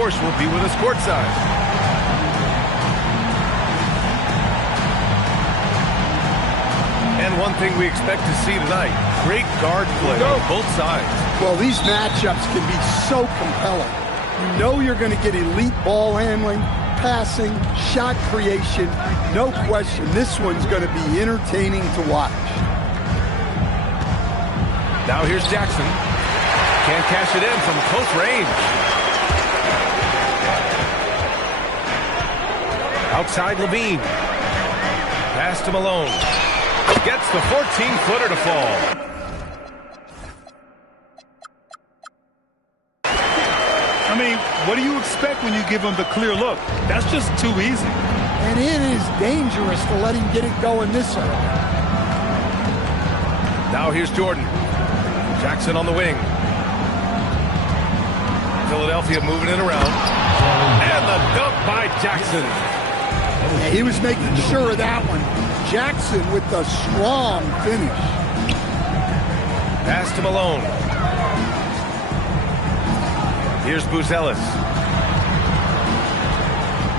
LaForce will be with us courtside. And one thing we expect to see tonight, great guard play on both sides. Well, these matchups can be so compelling. You know you're going to get elite ball handling, passing, shot creation. No question, this one's going to be entertaining to watch. Now here's Jackson. Can't cash it in from close range. Outside Levine. Pass to Malone. Gets the 14-footer to fall. I mean, what do you expect when you give him the clear look? That's just too easy. And it is dangerous to let him get it going this early. Now here's Jordan. Jackson on the wing. Philadelphia moving it around. And the dunk by Jackson. Yeah, he was making sure of that one. Jackson with the strong finish. Pass to Malone. Here's Buzelis.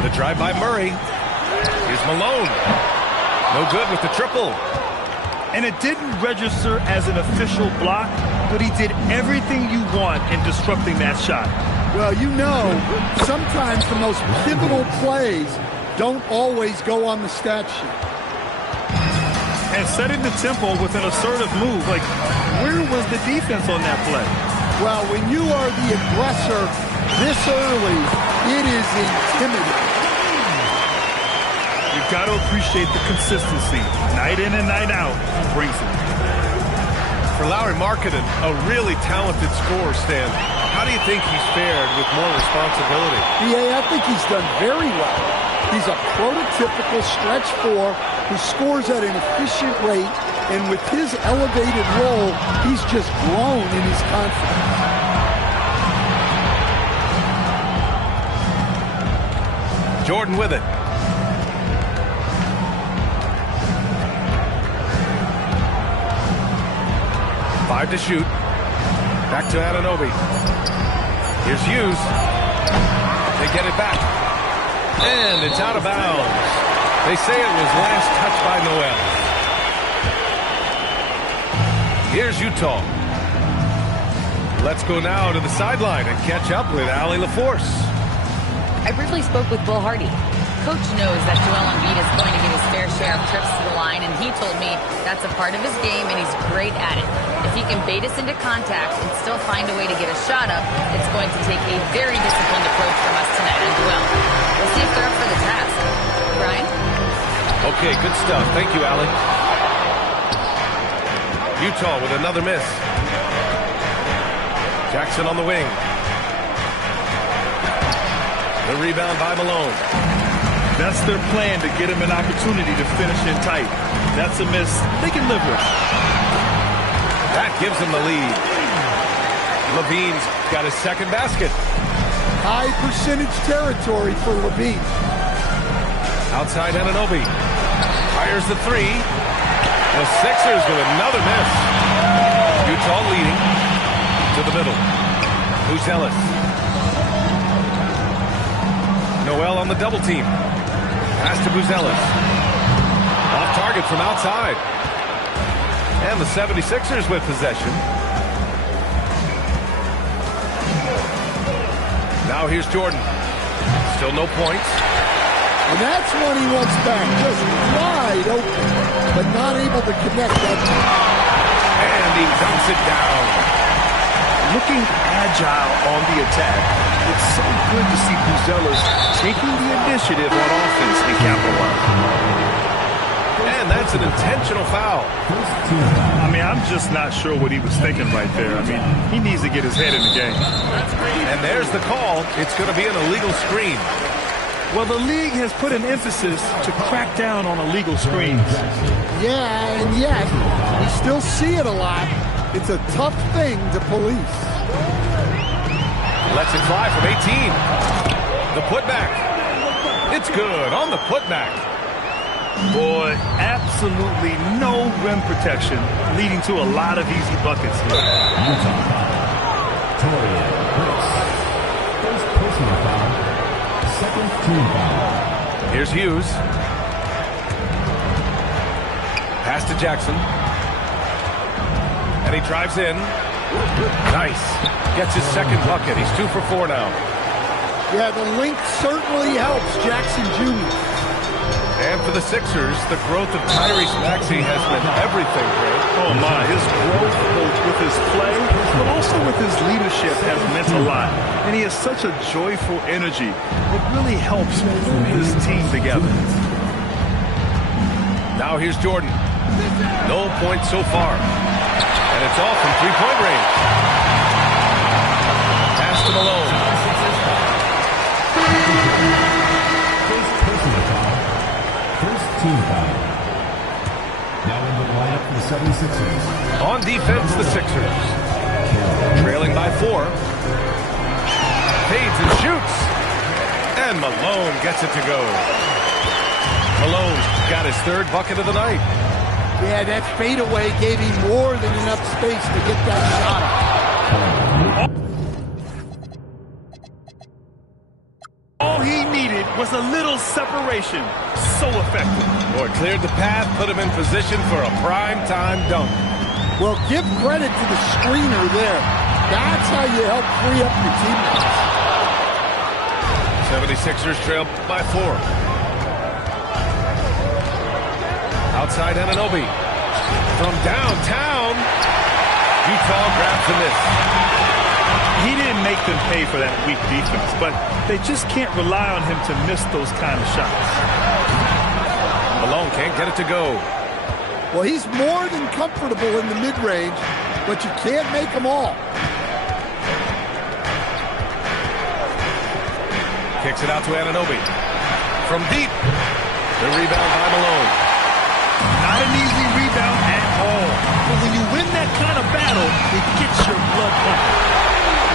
The drive by Murray. Here's Malone. No good with the triple. And it didn't register as an official block, but he did everything you want in disrupting that shot. Well, you know, sometimes the most pivotal plays don't always go on the stat sheet. And setting the tempo with an assertive move, like, where was the defense on that play? Well, when you are the aggressor this early, it is intimidating. You've got to appreciate the consistency. Night in and night out, brings it. For Lauri Markkanen, a really talented scorer, Stan. How do you think he's fared with more responsibility? Yeah, I think he's done very well. He's a prototypical stretch four who scores at an efficient rate, and with his elevated role, he's just grown in his confidence. Jordan with it. Five to shoot. Back to Anunoby. Here's Hughes. They get it back. And it's out of bounds. They say it was last touched by Noel. Here's Utah. Let's go now to the sideline and catch up with Allie LaForce. I briefly spoke with Will Hardy. Coach knows that Joel Embiid is going to get his fair share of trips to the line, and he told me that's a part of his game, and he's great at it. If he can bait us into contact and still find a way to get a shot up, it's going to take a very disciplined approach from us tonight on Joel. We'll see if they're up for the task. Brian? Okay, good stuff. Thank you, Allie. Utah with another miss. Jackson on the wing. The rebound by Malone. That's their plan, to get him an opportunity to finish in tight. That's a miss they can live with. That gives them the lead. Levine's got his second basket. High percentage territory for Levine. Outside Anunoby. Fires the three. The Sixers with another miss. Utah leading to the middle. Buzelis. Noel on the double team. Pass to Buzelis. Off target from outside. And the 76ers with possession. Now here's Jordan. Still no points. And that's one he wants back. Just wide open, but not able to connect that time. And he dumps it down. Looking agile on the attack, it's so good to see Buzelis taking the initiative on offense and capitalizing. And that's an intentional foul. I mean, I'm just not sure what he was thinking right there. I mean, he needs to get his head in the game. And there's the call. It's going to be an illegal screen. Well, the league has put an emphasis to crack down on illegal screens. Yeah, and yet, we still see it a lot. It's a tough thing to police. Lets it fly from 18. The putback. It's good on the putback. Boy, absolutely no rim protection, leading to a lot of easy buckets here. personal foul. Second team foul. Here's Hughes. Pass to Jackson. And he drives in. Nice. Gets his second bucket. He's 2 for 4 now. Yeah, the link certainly helps Jackson Jr. And for the Sixers, the growth of Tyrese Maxey has meant everything, Greg. Oh, my. His growth, both with his play, but also with his leadership, has meant a lot. And he has such a joyful energy. It really helps pull his team together. Now here's Jordan. No points so far. And it's all from three-point range. Pass to Malone. First personal foul. First team foul. Now in the lineup for the 76ers. On defense, the Sixers. Trailing by 4. Fades and shoots. And Malone gets it to go. Malone got his 3rd bucket of the night. Yeah, that fadeaway gave him more than enough space to get that shot up. All he needed was a little separation. So effective. Boy, cleared the path, put him in position for a prime-time dunk. Well, give credit to the screener there. That's how you help free up your teammates. 76ers trail by 4. Outside Anunoby. From downtown, Utah grabs the miss. He didn't make them pay for that weak defense, but they just can't rely on him to miss those kind of shots. Malone can't get it to go. Well, he's more than comfortable in the mid-range, but you can't make them all. Kicks it out to Anunoby. From deep. The rebound by Malone. Not an easy rebound at all. But when you win that kind of battle, it gets your blood pumping.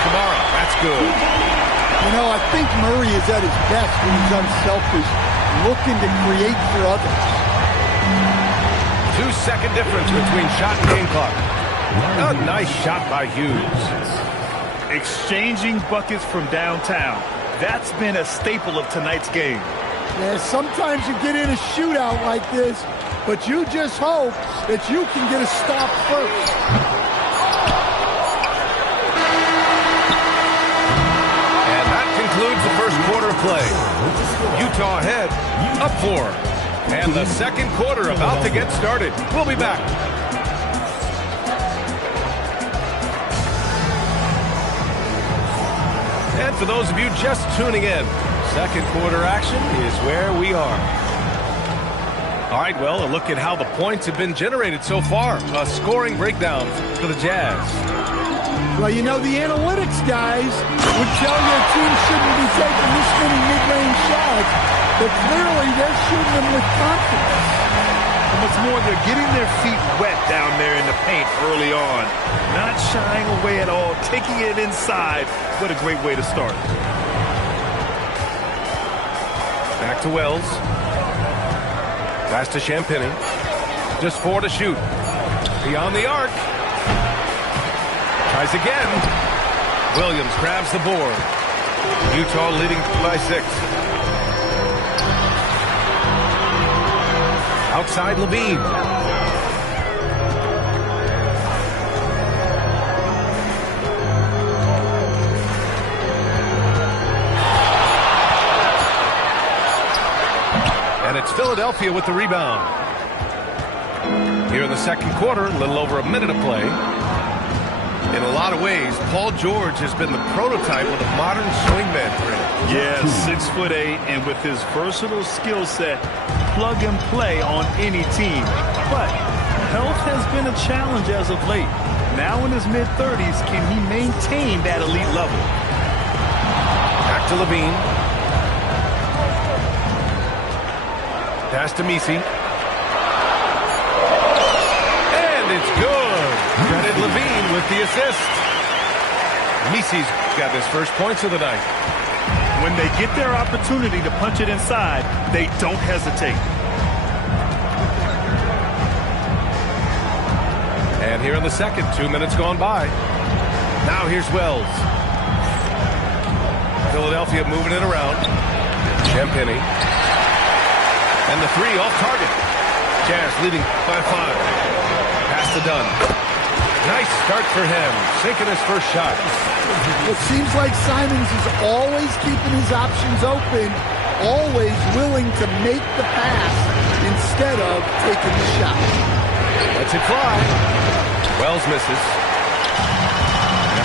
Kamara, that's good. You know, I think Murray is at his best when he's unselfish, looking to create for others. 2-second difference between shot and game clock. A nice shot by Hughes. Exchanging buckets from downtown. That's been a staple of tonight's game. Yeah, sometimes you get in a shootout like this, but you just hope that you can get a stop first. And that concludes the first quarter of play. Utah ahead, up 4. And the second quarter about to get started. We'll be back. And for those of you just tuning in, second quarter action is where we are. All right, well, a look at how the points have been generated so far. A scoring breakdown for the Jazz. Well, you know, the analytics guys would tell you a team shouldn't be taking this many mid-range shots, but clearly they're shooting them with confidence. And what's more, they're getting their feet wet down there in the paint early on. Not shying away at all, taking it inside. What a great way to start. Back to Wells. Pass to Champagny. Just 4 to shoot. Beyond the arc. Tries again. Williams grabs the board. Utah leading by 6. Outside Levine. And it's Philadelphia with the rebound. Here in the second quarter, a little over a minute of play. In a lot of ways, Paul George has been the prototype of the modern swingman. Yeah, 6'8", and with his versatile skill set, plug and play on any team. But health has been a challenge as of late. Now in his mid-30s, can he maintain that elite level? Back to Levine. Pass to Messi. And it's good. Credit Levine with the assist. Messi's got his first points of the night. When they get their opportunity to punch it inside, they don't hesitate. And here in the second, 2 minutes gone by. Now here's Wells. Philadelphia moving it around. Champagny. And the three off target. Jazz leading by 5. Pass to Dunn. Nice start for him. Sinking his first shot. It seems like Simons is always keeping his options open, always willing to make the pass instead of taking the shot. Lets it fly. Wells misses.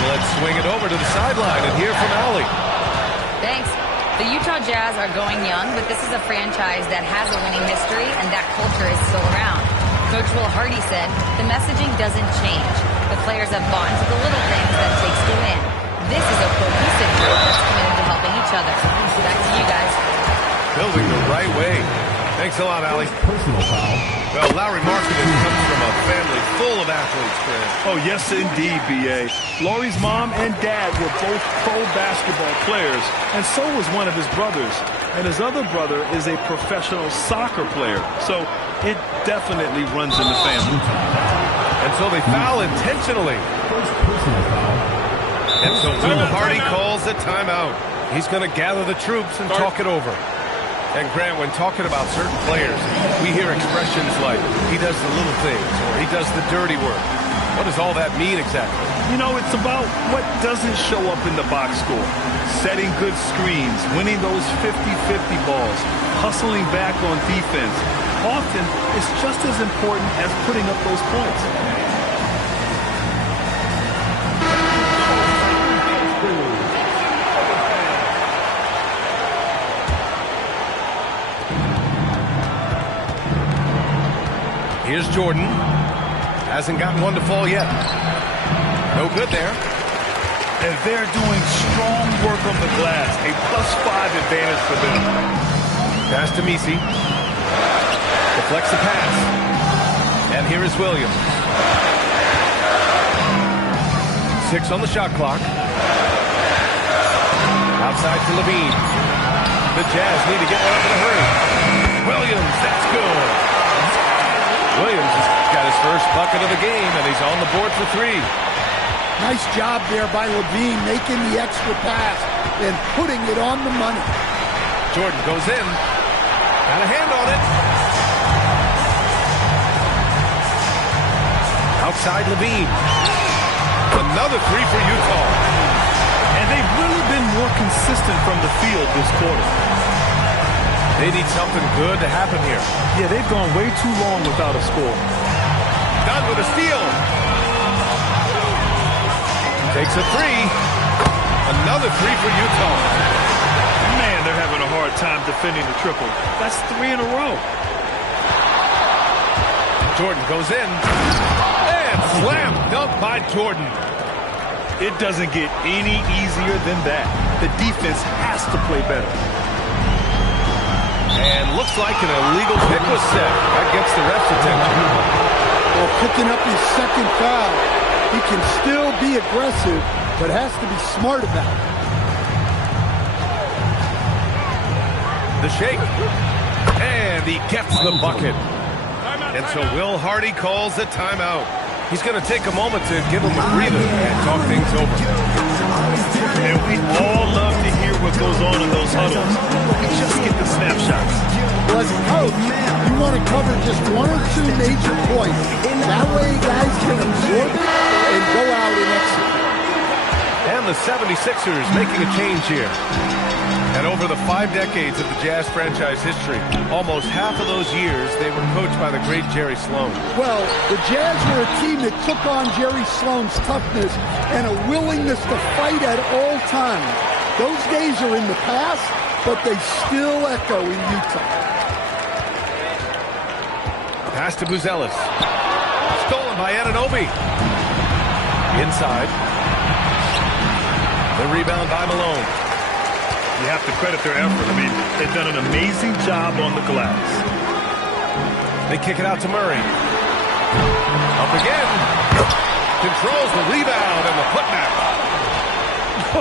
And let's swing it over to the sideline and hear from Allie. Thanks. The Utah Jazz are going young, but this is a franchise that has a winning history, and that culture is still around. Coach Will Hardy said, the messaging doesn't change. The players have bought into the little things that it takes to win. This is a cohesive group that's committed to helping each other. Back to you guys. Building the right way. Thanks a lot, Allie. Personal foul. Well, Larry Markkinen comes from a family full of athletes, Grant. Oh, yes, indeed, B.A. Laurie's mom and dad were both pro basketball players, and so was one of his brothers. And his other brother is a professional soccer player. So it definitely runs in the family. And so they foul intentionally. First personal foul. And so Will Hardy calls a timeout. He's going to gather the troops and talk it over. And Grant, when talking about certain players, we hear expressions like, he does the little things, or he does the dirty work. What does all that mean exactly? You know, it's about what doesn't show up in the box score. Setting good screens, winning those 50-50 balls, hustling back on defense. Often, it's just as important as putting up those points. Here's Jordan. Hasn't gotten one to fall yet. No good there. And they're doing strong work on the glass. A +5 advantage for them. Pass to Messi. Deflects the pass. And here is Williams. 6 on the shot clock. Outside to Levine. The Jazz need to get one up in a hurry. Williams, that's good. Williams has got his first bucket of the game, and he's on the board for 3. Nice job there by Levine, making the extra pass and putting it on the money. Jordan goes in. Got a hand on it. Outside Levine. Another 3 for Utah. And they've really been more consistent from the field this quarter. They need something good to happen here. Yeah, they've gone way too long without a score. Done with a steal. Takes a 3. Another 3 for Utah. Man, they're having a hard time defending the triple. That's 3 in a row. Jordan goes in. And slam dunk by Jordan. It doesn't get any easier than that. The defense has to play better. And looks like an illegal pick was set. That gets the ref's attention. Well, picking up his second foul. He can still be aggressive, but has to be smart about it. The shake. And he gets the bucket. And so Will Hardy calls a timeout. He's going to take a moment to give him a breather and talk things over. And we all love to hear what goes on in those huddles. We just get the snapshots. Well, as a coach, you want to cover just 1 or 2 major points. That way guys can absorb it and go out and execute. And the 76ers making a change here. And over the 5 decades of the Jazz franchise history, almost half of those years, they were coached by the great Jerry Sloan. Well, the Jazz were a team that took on Jerry Sloan's toughness and a willingness to fight at all times. Those days are in the past, but they still echo in Utah. Pass to Buzelis. Stolen by Anunoby. Inside. The rebound by Malone. You have to credit their effort. I mean, they've done an amazing job on the glass. They kick it out to Murray. Up again. Controls the rebound and the putback.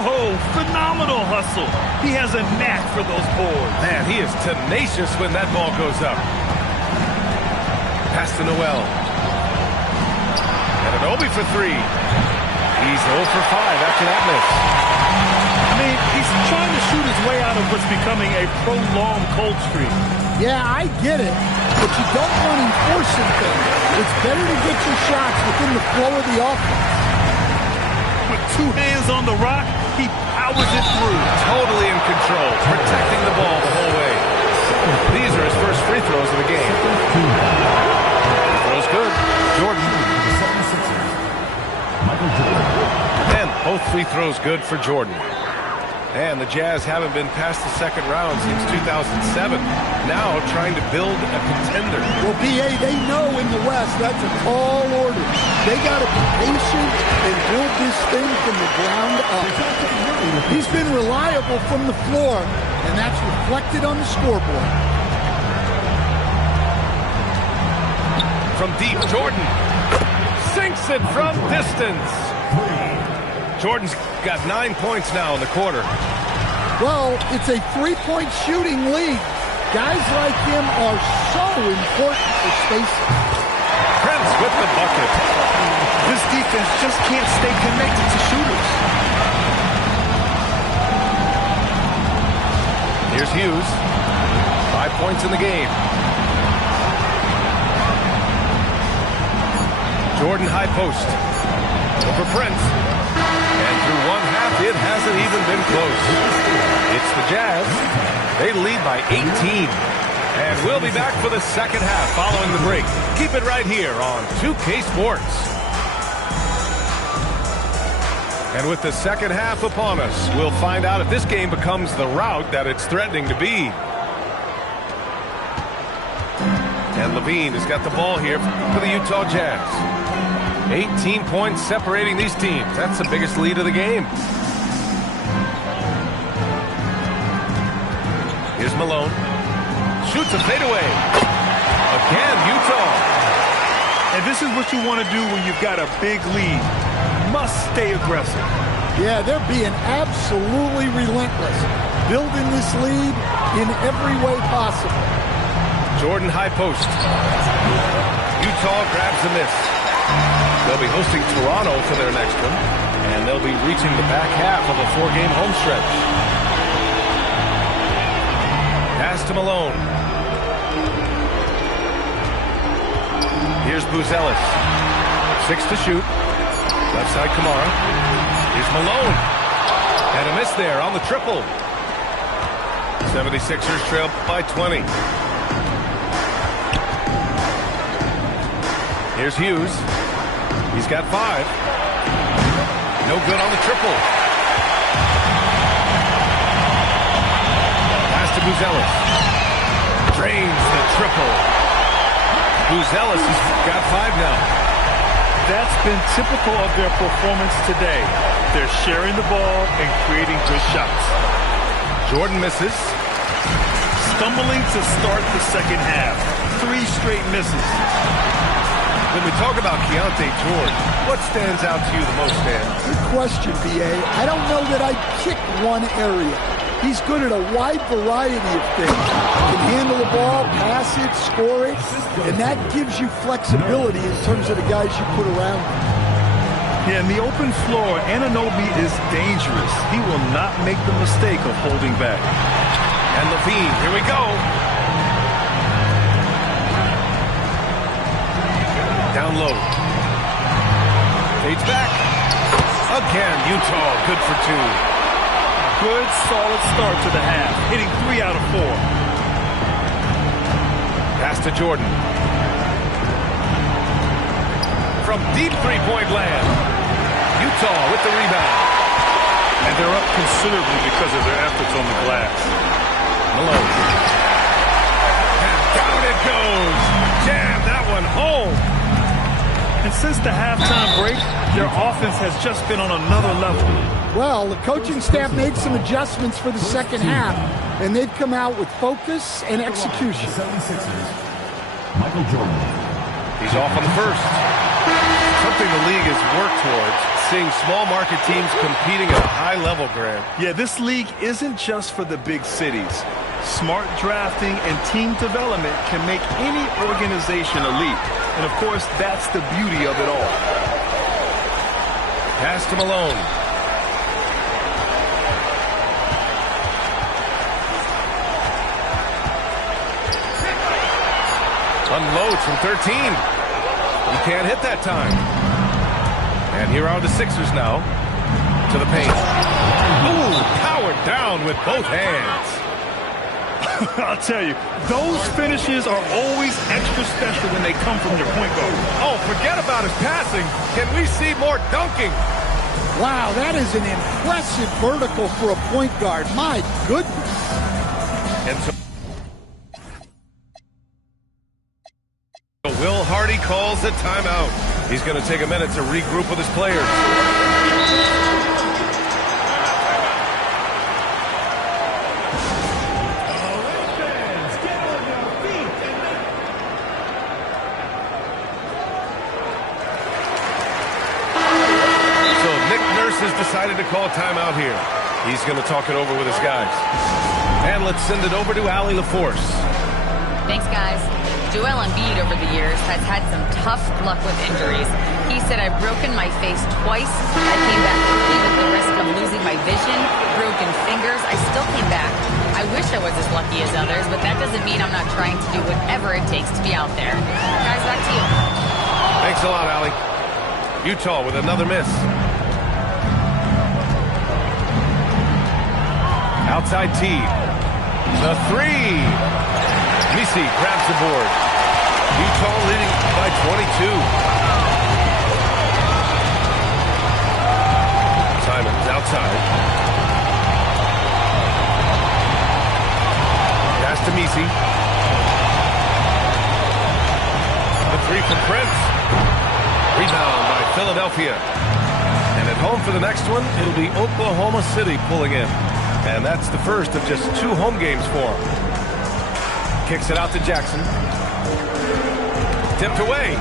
Oh, phenomenal hustle. He has a knack for those boards. Man, he is tenacious when that ball goes up. Pass to Noel. Anunoby for 3. He's 0 for 5 after that miss. I mean, he He's trying to shoot his way out of what's becoming a prolonged cold streak. Yeah, I get it, but you don't want him forcing things. It's better to get your shots within the flow of the offense. With two hands on the rock, he powers it through. Totally in control, protecting the ball the whole way. These are his first free throws of the game. Free throws good. Jordan. And both free throws good for Jordan. And the Jazz haven't been past the second round since 2007. Now trying to build a contender. Well, BA, they know in the West that's a tall order. They got to be patient and build this thing from the ground up. He's been reliable from the floor, and that's reflected on the scoreboard. From deep, Jordan sinks it from distance. Jordan's got 9 points now in the quarter. Well, it's a three-point shooting lead. Guys like him are so important for spacing. Prince with the bucket. This defense just can't stay connected to shooters. Here's Hughes. 5 points in the game. Jordan high post. Over Prince. And through one half, it hasn't even been close. It's the Jazz. They lead by 18. And we'll be back for the second half following the break. Keep it right here on 2K Sports. And with the second half upon us, we'll find out if this game becomes the rout that it's threatening to be. And Levine has got the ball here for the Utah Jazz. 18 points separating these teams. That's the biggest lead of the game. Here's Malone. Shoots a fadeaway. Again, Utah. And this is what you want to do when you've got a big lead. Must stay aggressive. Yeah, they're being absolutely relentless. Building this lead in every way possible. Jordan high post. Utah grabs the miss. They'll be hosting Toronto for their next one, and they'll be reaching the back half of a 4-game home stretch. Pass to Malone. Here's Buzelis. 6 to shoot. Left side Kamara. Here's Malone. And a miss there on the triple. 76ers trail by 20. Here's Hughes. He's got 5. No good on the triple. Pass to Buzelis. Drains the triple. Buzelis has got 5 now. That's been typical of their performance today. They're sharing the ball and creating good shots. Jordan misses. Stumbling to start the second half. 3 straight misses. When we talk about Keontae George, what stands out to you the most, Dan? Good question, B.A. I don't know that I'd pick one area. He's good at a wide variety of things. He can handle the ball, pass it, score it, and that gives you flexibility in terms of the guys you put around him. Yeah, in the open floor, Anunoby is dangerous. He will not make the mistake of holding back. And Levine, here we go. Down low. Fades back. Again, Utah, good for 2. Good, solid start to the half, hitting 3 out of 4. Pass to Jordan. From deep three-point land. Utah with the rebound. And they're up considerably because of their efforts on the glass. Malone. And down it goes. Jam that one home. And since the halftime break, their offense has just been on another level. Well, the coaching staff made some adjustments for the second half, and they've come out with focus and execution. Michael Jordan. He's off on the first. Something the league has worked towards, seeing small market teams competing at a high level, Grant. Yeah, this league isn't just for the big cities. Smart drafting and team development can make any organization elite. And, of course, that's the beauty of it all. Pass to Malone. Unloads from 13. He can't hit that time. And here are the Sixers now. To the paint. Ooh, powered down with both hands. I'll tell you, those finishes are always extra special when they come from your point guard. Oh, forget about his passing. Can we see more dunking? Wow, that is an impressive vertical for a point guard. My goodness. And so Will Hardy calls the timeout. He's going to take a minute to regroup with his players. Has decided to call a timeout here. He's going to talk it over with his guys. And let's send it over to Allie LaForce. Thanks, guys. Joel Embiid over the years has had some tough luck with injuries. He said, I've broken my face twice. I came back early with the risk of losing my vision, broken fingers. I still came back. I wish I was as lucky as others, but that doesn't mean I'm not trying to do whatever it takes to be out there. Guys, back to you. Thanks a lot, Allie. Utah with another miss. Outside T. The three. Misi grabs the board. Utah leading by 22. Simons outside. Pass to Misi. The three from Prince. Rebound by Philadelphia. And at home for the next one, it'll be Oklahoma City pulling in. And that's the first of just 2 home games for him. Kicks it out to Jackson. Tipped away.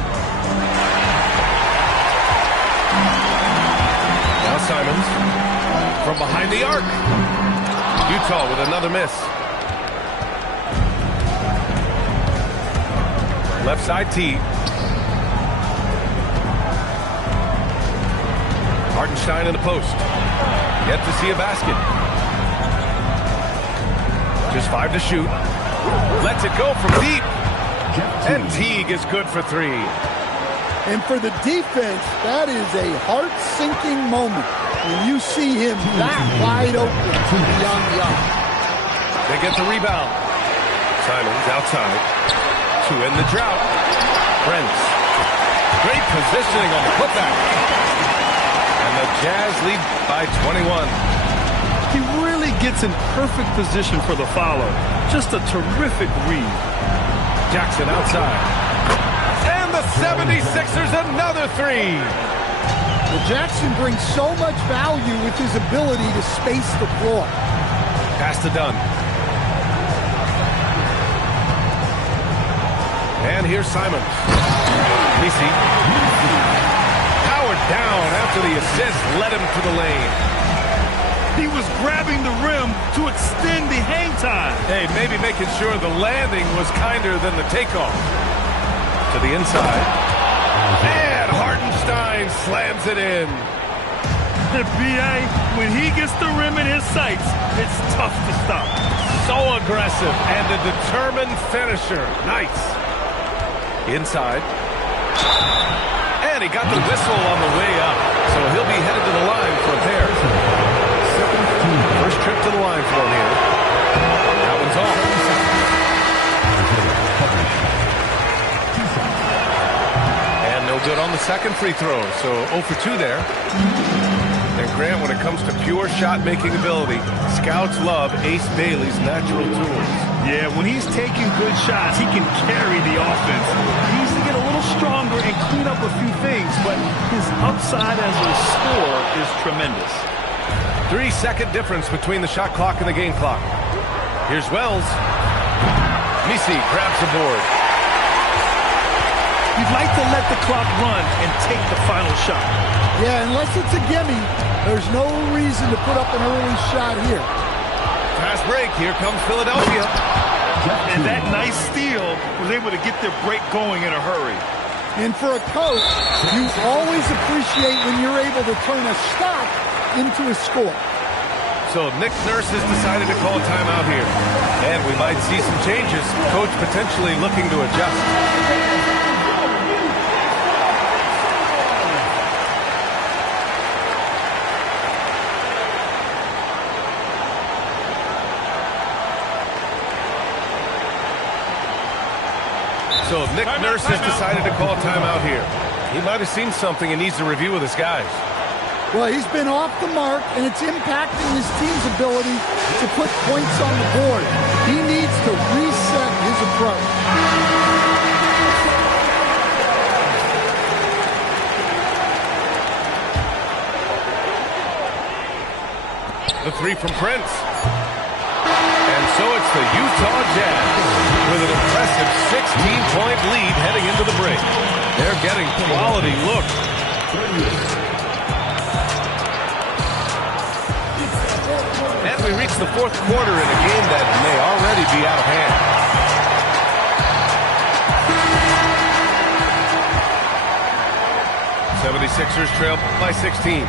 Now Simons from behind the arc. Utah with another miss. Left side T. Hartenstein in the post. Yet to see a basket. Just 5 to shoot. Lets it go from deep. And Teague is good for 3. And for the defense, that is a heart-sinking moment when you see him that wide open beyond the arc. They get the rebound. Simons outside. To end the drought. Prince. Great positioning on the putback. And the Jazz lead by 21. He really gets in perfect position for the follow. Just a terrific read. Jackson outside. And the 76ers another 3. Well, Jackson brings so much value with his ability to space the floor. Pass to Dunn. And here's Simons. Misi. Powered down after the assist led him to the lane. He was grabbing the rim to extend the hang time. Hey, maybe making sure the landing was kinder than the takeoff. To the inside. And Hartenstein slams it in. The B.A., when he gets the rim in his sights, it's tough to stop. So aggressive and a determined finisher. Nice. Inside. And he got the whistle on the way up. So he'll be headed to the line for a pair. First trip to the line for him here. That one's off. And no good on the second free throw. So 0 for 2 there. And Grant, when it comes to pure shot-making ability, scouts love Ace Bailey's natural tools. Yeah, when he's taking good shots, he can carry the offense. He needs to get a little stronger and clean up a few things, but his upside as a scorer is tremendous. 3-second difference between the shot clock and the game clock. Here's Wells. Misi grabs the board. You'd like to let the clock run and take the final shot. Yeah, unless it's a gimme, there's no reason to put up an early shot here. Fast break. Here comes Philadelphia. And that nice steal was able to get their break going in a hurry. And for a coach, you always appreciate when you're able to turn a stop into a score. So Nick Nurse has decided to call timeout here. And we might see some changes. Coach potentially looking to adjust. So Nick Nurse has decided to call timeout here. He might have seen something and needs to review with his guys. Well, he's been off the mark, and it's impacting his team's ability to put points on the board. He needs to reset his approach. The three from Prince. And so it's the Utah Jazz with an impressive 16-point lead heading into the break. They're getting quality looks. And we reach the fourth quarter in a game that may already be out of hand. '76ers trail by 16.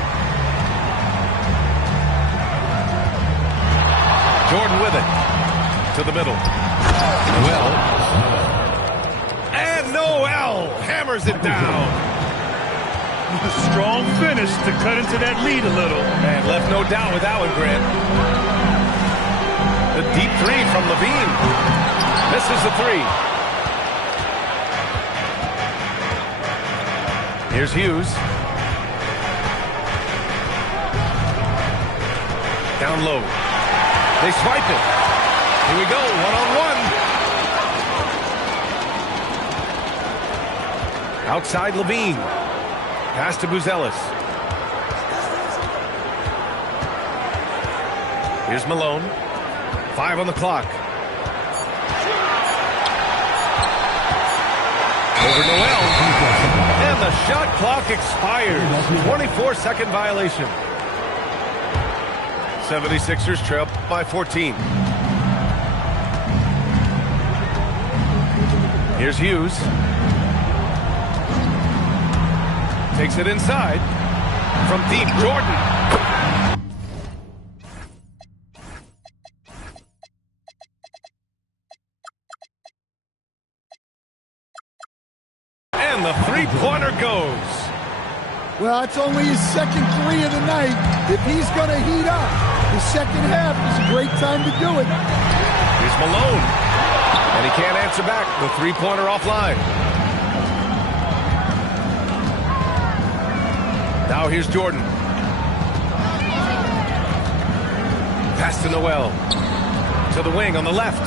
Jordan with it. To the middle. Well. And Noel hammers it down. A strong finish to cut into that lead a little. And left no doubt with that one, Grant. The deep three from Levine. Misses the three. Here's Hughes. Down low. They swipe it. Here we go, one-on-one. Outside Levine. Pass to Buzelis. Here's Malone. 5 on the clock. Over Noel. And the shot clock expires. 24-second violation. 76ers trail by 14. Here's Hughes. Takes it inside. From deep, Jordan. And the three-pointer goes. Well, it's only his second three of the night. If he's going to heat up, the second half is a great time to do it. Here's Malone. And he can't answer back. The three-pointer offline. Now here's Jordan. Pass to Noel. To the wing on the left.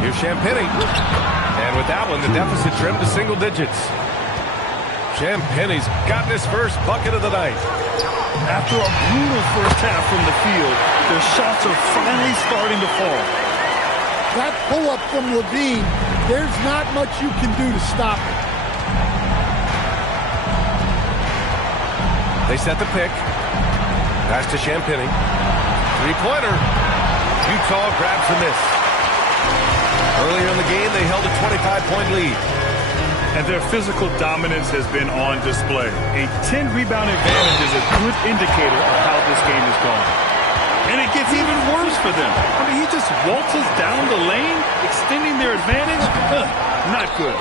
Here's Champagny. And with that one, the deficit trimmed to single digits. Champagny's gotten his first bucket of the night. After a brutal first half from the field, their shots are finally starting to fall. That pull-up from Levine, there's not much you can do to stop it. They set the pick. Pass to Champagny. Three-pointer. Utah grabs the miss. Earlier in the game, they held a 25-point lead. And their physical dominance has been on display. A 10-rebound advantage is a good indicator of how this game is going. And it gets even worse for them. I mean, he just waltzes down the lane, extending their advantage. Not good.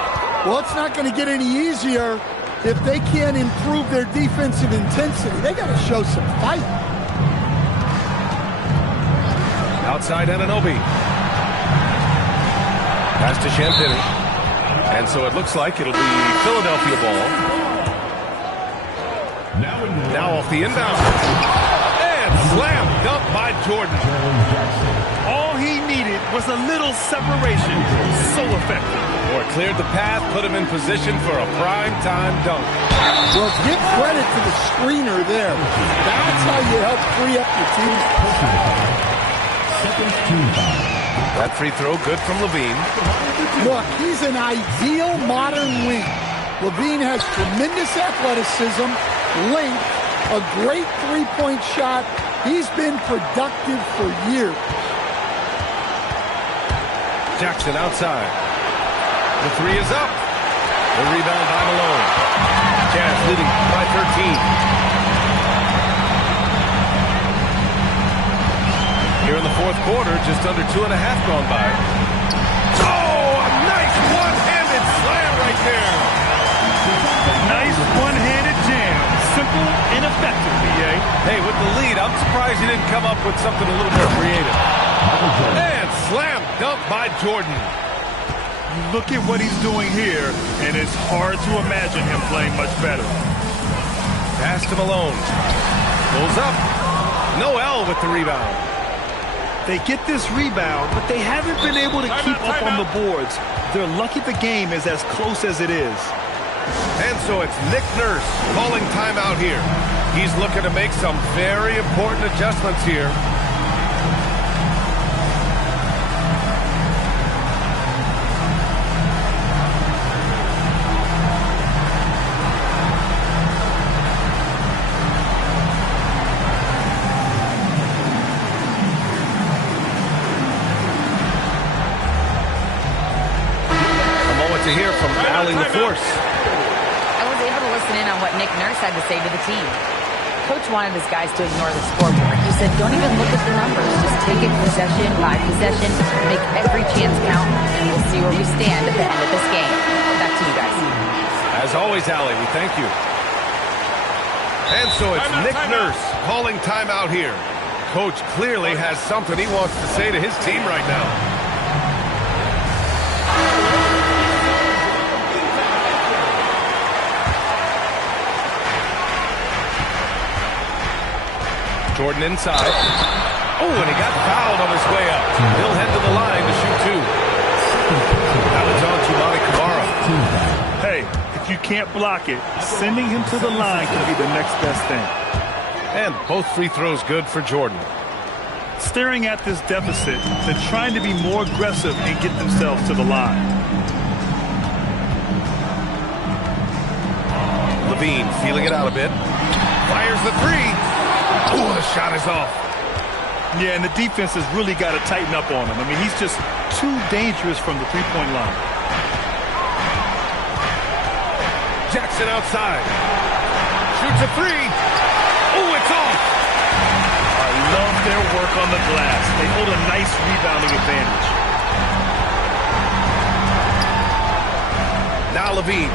Well, it's not going to get any easier if they can't improve their defensive intensity. They got to show some fight. Outside Anunoby. Pass to Champagny. And so it looks like it'll be Philadelphia ball. Now off the inbound. And slam dunk by Jordan. All he needed was a little separation. So effective. Or cleared the path, put him in position for a prime-time dunk. Well, give credit to the screener there. That's how you help free up your team. That free throw good from Levine. Look, he's an ideal modern wing. Levine has tremendous athleticism, length, a great three-point shot. He's been productive for years. Jackson outside. The three is up. The rebound by Malone. Jazz leading by 13. Here in the fourth quarter, just under 2.5 gone by. Oh, a nice one-handed slam right there. Nice one-handed jam. Simple and effective, B.A. Hey, with the lead, I'm surprised he didn't come up with something a little more creative. And slam dunk by Jordan. Look at what he's doing here, and it's hard to imagine him playing much better. Pass to Malone. Pulls up. Noel with the rebound. They get this rebound, but they haven't been able to keep up on the boards. They're lucky the game is as close as it is. And so it's Nick Nurse calling timeout here. He's looking to make some very important adjustments here. To hear from Allie LaForce. I was able to listen in on what Nick Nurse had to say to the team. Coach wanted his guys to ignore the scoreboard. He said, don't even look at the numbers. Just take it possession by possession, make every chance count, and we'll see where we stand at the end of this game. Back to you guys. As always, Allie, we thank you. And so it's Nick Nurse calling timeout here. Coach clearly has something he wants to say to his team right now. Jordan inside. Oh, and he got fouled on his way up. He'll head to the line to shoot two. That was on to Monty Kamara. Hey, if you can't block it, sending him to the line can be the next best thing. And both free throws good for Jordan. Staring at this deficit, they're trying to be more aggressive and get themselves to the line. Levine feeling it out a bit. Fires the three. Oh, the shot is off. Yeah, and the defense has really got to tighten up on him. I mean, he's just too dangerous from the three-point line. Jackson outside. Shoots a three. Oh, it's off. I love their work on the glass. They hold a nice rebounding advantage. Now Levine.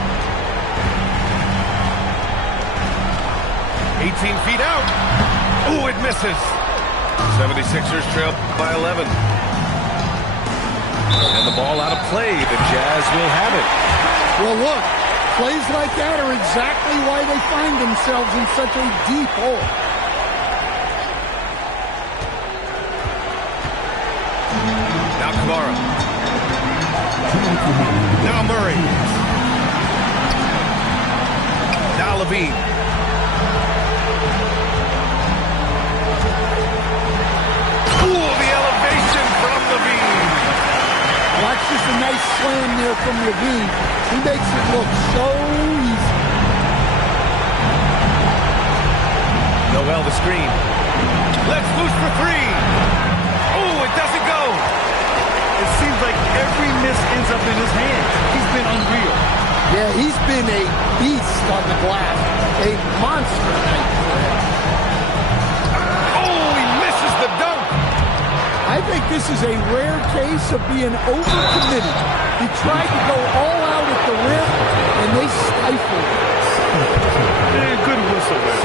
18 feet out. Oh, it misses. 76ers trail by 11. And the ball out of play. The Jazz will have it. Well, look, plays like that are exactly why they find themselves in such a deep hole. Now Kamara. Now Murray. Now Levine. Watch just a nice slam there from Levine. He makes it look so easy. Noel the screen. Let's loose for three. Oh, it doesn't go. It seems like every miss ends up in his hands. He's been unreal. Yeah, he's been a beast on the glass. A monster night for him. Oh, he misses the dunk. I think this is a rare case of being overcommitted. He tried to go all out at the rim, and they stifled it. Yeah, good whistle there.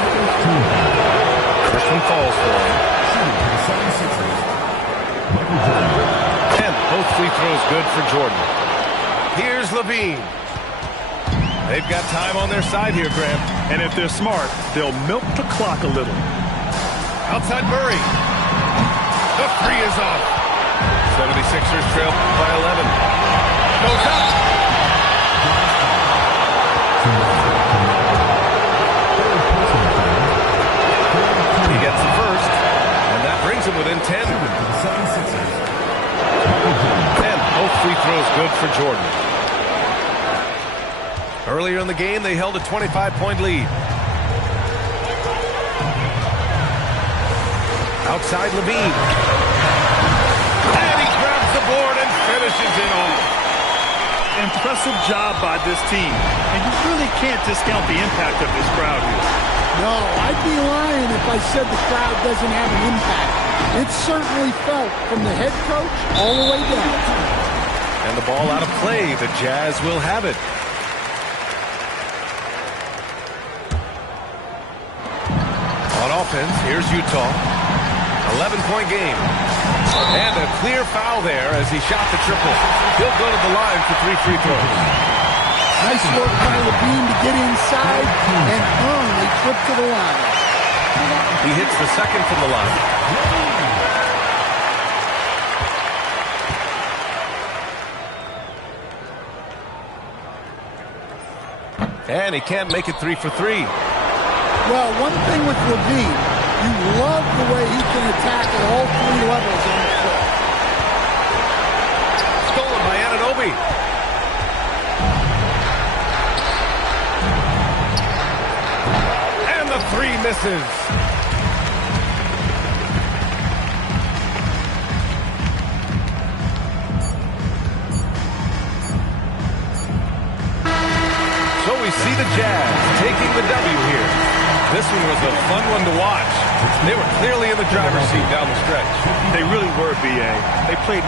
First one falls for him. And both free throws good for Jordan. Here's Levine. They've got time on their side here, Graham. And if they're smart, they'll milk the clock a little. Outside Murray. The three is off. 76ers trail by 11. Goes up. He gets the first, and that brings him within 10. And both free throws good for Jordan. Earlier in the game, they held a 25-point lead. Outside Levine. And he grabs the board and finishes it off. Impressive job by this team. And you really can't discount the impact of this crowd here. No, I'd be lying if I said the crowd doesn't have an impact. It's certainly felt from the head coach all the way down. And the ball out of play. The Jazz will have it. On offense, here's Utah. 11-point game. And a clear foul there as he shot the triple. He'll go to the line for 3 free throws. Nice work by Levine to get inside and earn a trip to the line. He hits the second from the line. And he can't make it 3 for 3. Well, one thing with Levine, you love the way he can attack at all 3 levels on the floor. Stolen by Anunoby. And the 3 misses. So we see the Jazz taking the W here. This one was a fun one to watch. They were clearly in the driver's seat down the stretch. They really were, B.A. They played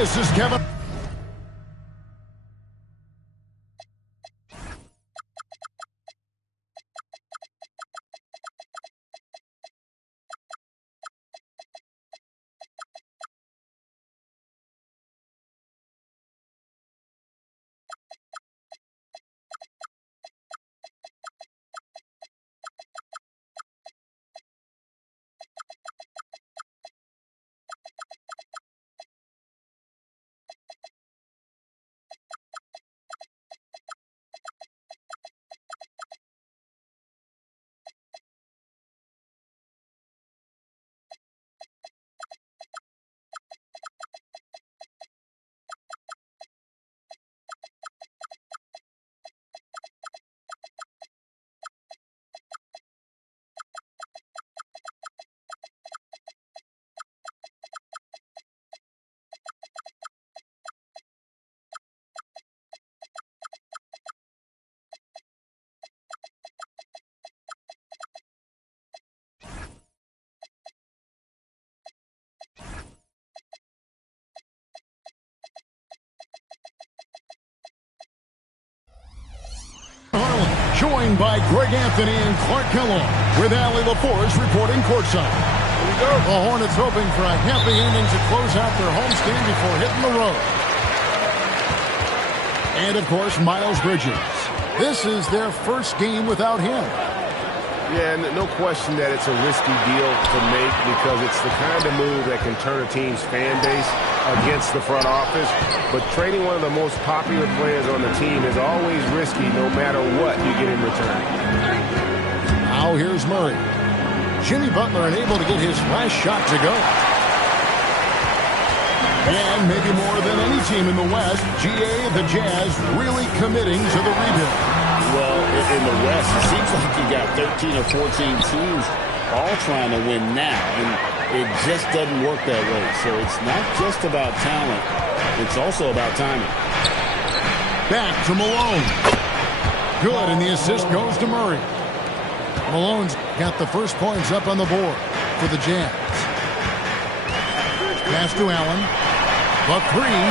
This is Kevin. Joined by Greg Anthony and Clark Kellogg, with Allie LaForge reporting courtside. Here we go. The Hornets hoping for a happy ending to close out their homestand before hitting the road. And, of course, Miles Bridges. This is their first game without him. Yeah, no question that it's a risky deal to make because it's the kind of move that can turn a team's fan base against the front office. But trading one of the most popular players on the team is always risky no matter what you get in return. Now here's Murray. Jimmy Butler unable to get his last shot to go. And maybe more than any team in the West, the Jazz really committing to the rebuild. Well, in the West, it seems like you got 13 or 14 teams all trying to win now, and it just doesn't work that way. So it's not just about talent, it's also about timing. Back to Malone. Good, and the assist goes to Murray. Malone's got the first points up on the board for the Jazz. Pass to Allen. The three.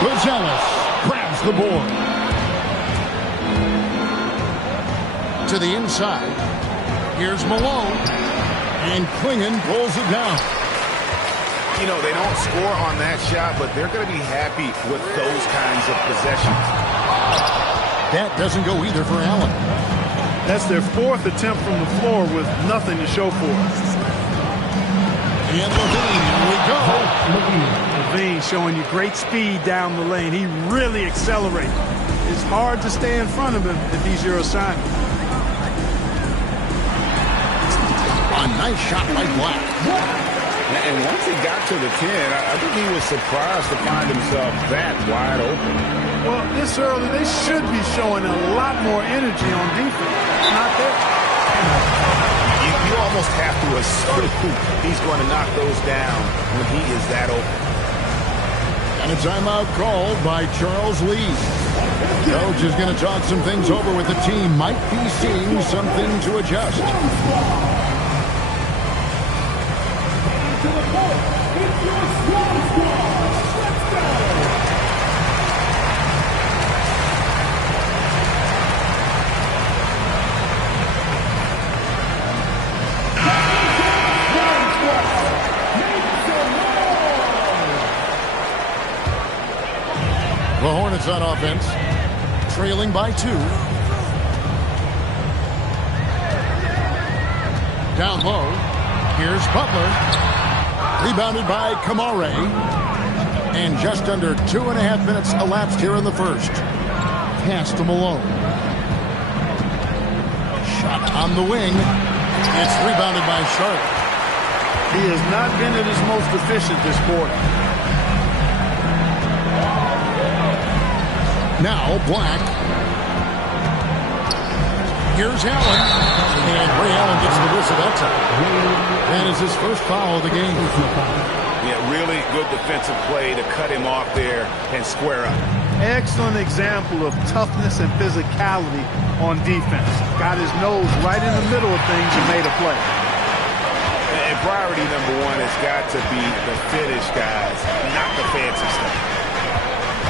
Gonzalez grabs the board. To the inside. Here's Malone. And Klingon pulls it down. You know, they don't score on that shot, but they're going to be happy with those kinds of possessions. That doesn't go either for Allen. That's their fourth attempt from the floor with nothing to show for it. And Levine, here we go. Levine showing you great speed down the lane. He really accelerates. It's hard to stay in front of him if he's your assignment. A nice shot by Black. And once he got to the 10, I think he was surprised to find himself that wide open. Well, this early, they should be showing a lot more energy on defense. Not there. You almost have to assume he's going to knock those down when he is that open. And a timeout called by Charles Lee. Coach is going to talk some things over with the team. Might be seeing something to adjust. To the court, it's your squad. Let's go. The Hornets on offense, trailing by 2. Down low, here's Butler. Rebounded by Kamare. And just under 2.5 minutes elapsed here in the first. Pass to Malone. Shot on the wing. It's rebounded by Sharp. He has not been at his most efficient this quarter. Now Black. Here's Allen. And Ray Allen gets the whistle that time. That is his first foul of the game. Yeah, really good defensive play to cut him off there and square up. Excellent example of toughness and physicality on defense. Got his nose right in the middle of things and made a play. And priority number one has got to be the finish, guys, not the fancy stuff.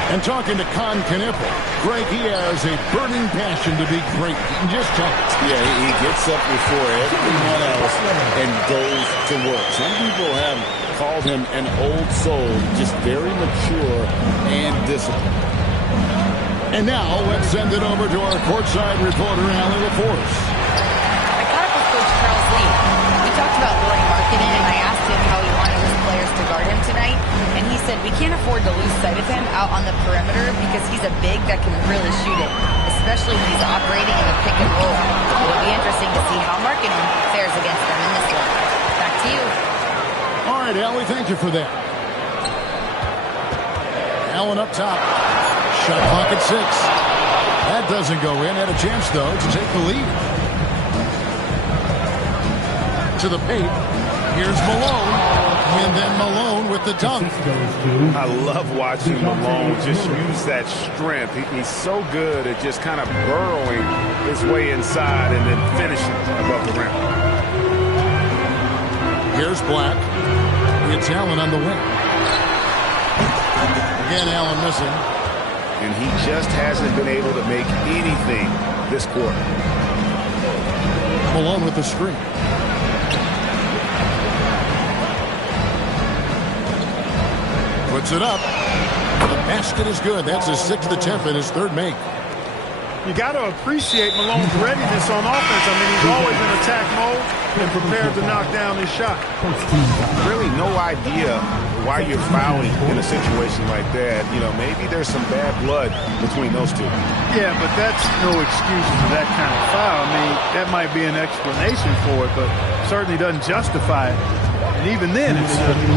And talking to Con Knippel, Greg, he has a burning passion to be great. Just tell us. Yeah, he gets up before everyone else and goes to work. Some people have called him an old soul, just very mature and disciplined. And now let's send it over to our courtside reporter, Allie LaForce. I caught up with Coach Charles Lee. We talked about Lauri Markkanen, and I asked him how he wanted his players to guard him tonight. And he said we can't afford to lose sight of him out on the perimeter because he's a big that can really shoot it, especially when he's operating in the pick and roll. It'll be interesting to see how Markkanen fares against them in this one. Back to you. All right, Allie, thank you for that. Allen up top. Shot clock at 6. That doesn't go in. Had a chance, though, to take the lead. To the paint. Here's Malone. And then Malone with the dunk. I love watching Malone just use that strength. He's so good at just kind of burrowing his way inside and then finishing above the rim. Here's Black. It's Allen on the wing. Again, Allen missing. And he just hasn't been able to make anything this quarter. Malone with the screen. Puts it up. The basket is good. That's his 6th attempt and his 3rd make. You got to appreciate Malone's readiness on offense. I mean, he's always in attack mode and prepared to knock down his shot. Really no idea why you're fouling in a situation like that. You know, maybe there's some bad blood between those two. Yeah, but that's no excuse for that kind of foul. I mean, that might be an explanation for it, but certainly doesn't justify it. And even then, it's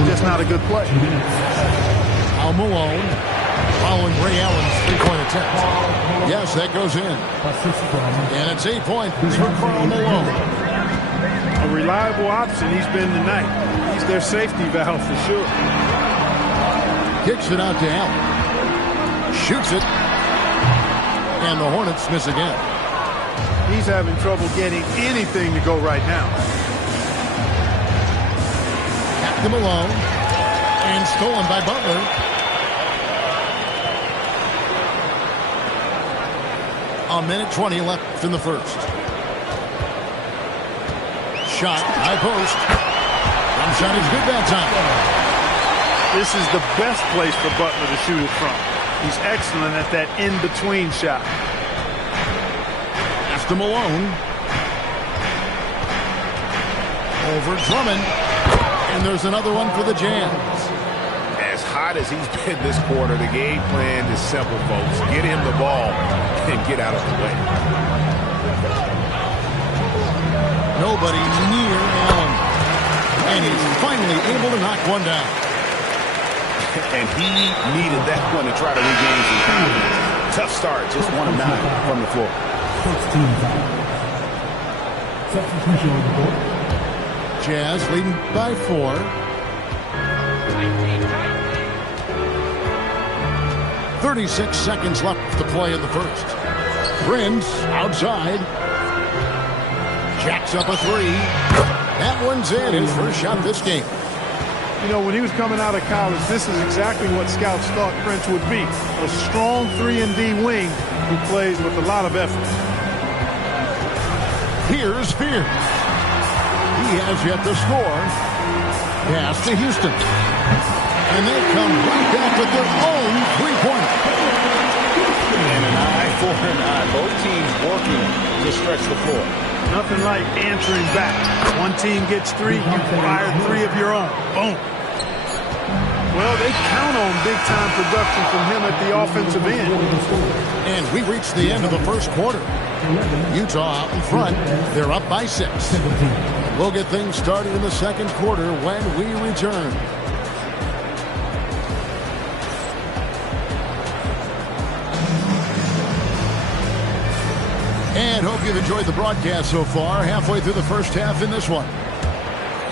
just not a good play. Al Malone following Ray Allen's 3-point attempt. Yes, that goes in. And it's 8 points for Karl Malone. A reliable option he's been tonight. He's their safety valve for sure. Kicks it out to Allen. Shoots it. And the Hornets miss again. He's having trouble getting anything to go right now. Back to Malone. And stolen by Butler. A minute 20 left in the first. Shot, high post. One shot is good that time. This is the best place for Butler to shoot it from. He's excellent at that in-between shot. Pass to Malone. Over Drummond. And there's another one for the Jazz. As hot as he's been this quarter, the game plan is simple, folks. Get him the ball and get out of the way. Nobody near Allen. And he's finally able to knock one down. And he needed that one to try to regain some confidence. Tough start, just 1 of 9 from the floor. Jazz leading by 4. .36 seconds left to play in the first. Prince outside. Jacks up a 3. That one's in. His first shot this game. You know, when he was coming out of college, this is exactly what scouts thought Prince would be. A strong 3-and-D wing who plays with a lot of effort. Here's Spears. He has yet to score. Pass to Houston. And they come right back with their own 3-pointer. And an eye for an eye. Both teams working to stretch the floor. Nothing like answering back. One team gets 3, you fire 3 of your own. Boom. Well, they count on big-time production from him at the offensive end. And we reached the end of the first quarter. Utah out in front. They're up by 6. We'll get things started in the second quarter when we return. And hope you've enjoyed the broadcast so far. Halfway through the first half in this one.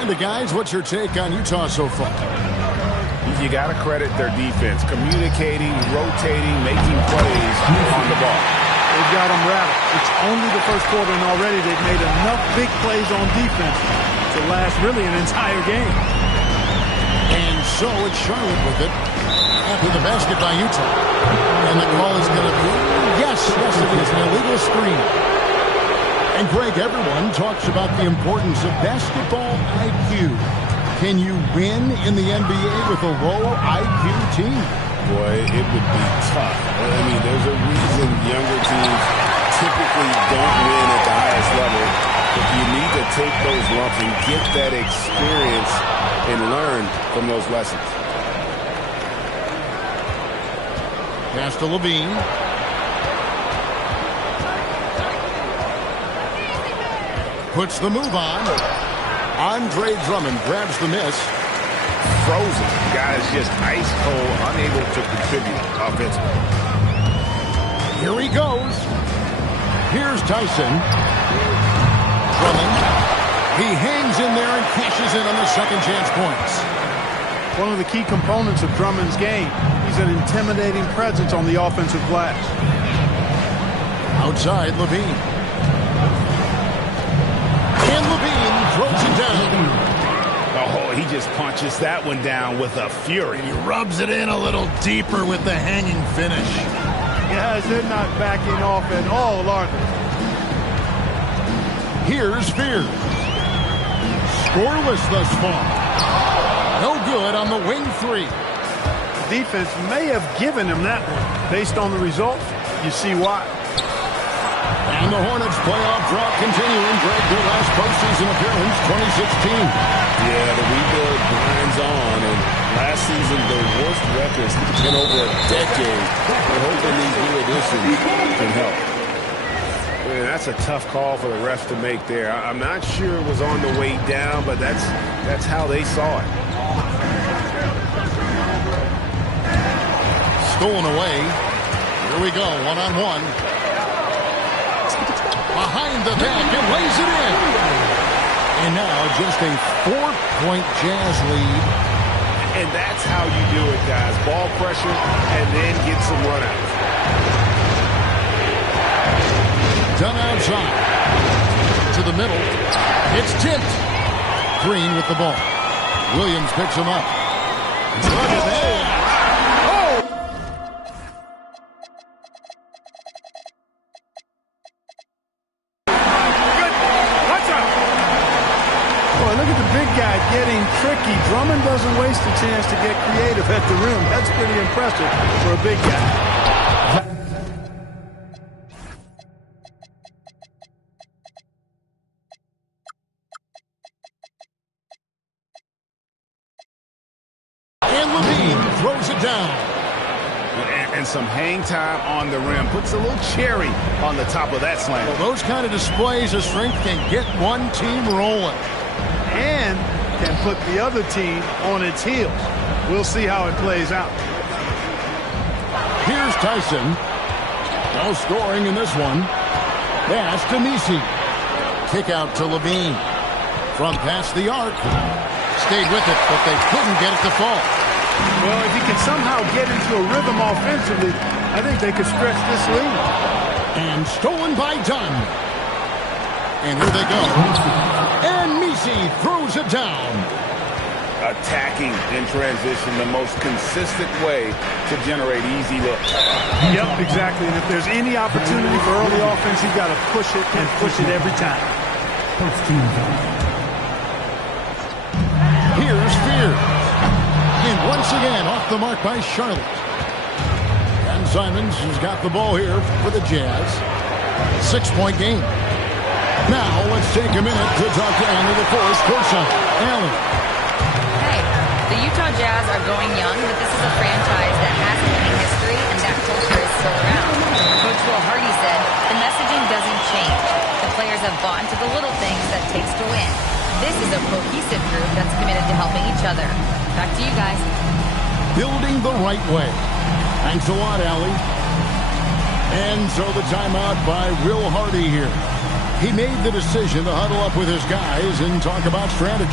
And guys, what's your take on Utah so far? You got to credit their defense. Communicating, rotating, making plays on the ball. They've got them rattled. It's only the first quarter, and already they've made enough big plays on defense to last really an entire game. And so it's Charlotte with it after the basket by Utah. And the call is going to be, yes, it is an illegal screen. And Greg, everyone talks about the importance of basketball IQ. Can you win in the NBA with a low IQ team? Boy, it would be tough. I mean, there's a reason younger teams typically don't win at the highest level. But you need to take those lumps and get that experience and learn from those lessons. Pass to Levine. Puts the move on. Andre Drummond grabs the miss. Frozen. Guys just ice cold, unable to contribute offensively. Here he goes. Here's Tyson. Drummond. He hangs in there and cashes in on the second chance points. One of the key components of Drummond's game. He's an intimidating presence on the offensive glass. Outside, Levine. And Levine throws it down. Oh, he just punches that one down with a fury. He rubs it in a little deeper with the hanging finish. Guys, they're not backing off at all, are they? Here's Spears. Scoreless thus far. No good on the wing three. Defense may have given him that one. Based on the results, you see why. And the Hornets playoff drought continuing. Greg, their last postseason appearance, 2016. Yeah, the rebuild grinds on, and last season, their worst records in over a decade. We're hoping these new additions can help. Man, that's a tough call for the refs to make there. I'm not sure it was on the way down, but that's how they saw it. Stolen away. Here we go, one-on-one. Behind the back, and lays it in. And now just a 4-point Jazz lead. And that's how you do it, guys. Ball pressure and then get some runouts. Done outside. To the middle. It's tipped. Green with the ball. Williams picks him up. Look at that. Getting tricky. Drummond doesn't waste a chance to get creative at the rim. That's pretty impressive for a big guy. And Levine throws it down. And some hang time on the rim. Puts a little cherry on the top of that slam. Well, those kind of displays of strength can get one team rolling. And can put the other team on its heels. We'll see how it plays out. Here's Tyson. No scoring in this one. Pass to Nisi. Kick out to Levine. From past the arc. Stayed with it, but they couldn't get it to fall. Well, if he can somehow get into a rhythm offensively, I think they could stretch this lead. And stolen by Dunn. And here they go. And Nisi throws it down. Attacking in transition, the most consistent way to generate easy looks. Yep, exactly. And if there's any opportunity for early offense, you've got to push it and push it every time. Here's Spears. And once again, off the mark by Charlotte. And Simons has got the ball here for the Jazz. 6-point game. Now, let's take a minute to talk to Allen the Forest courtside. Allen. Hey, the Utah Jazz are going young, but this is a franchise that has a winning history, and that culture is still around. Coach Will Hardy said, the messaging doesn't change. The players have bought into the little things that it takes to win. This is a cohesive group that's committed to helping each other. Back to you guys. Building the right way. Thanks a lot, Allie. And so the timeout by Will Hardy here. He made the decision to huddle up with his guys and talk about strategy.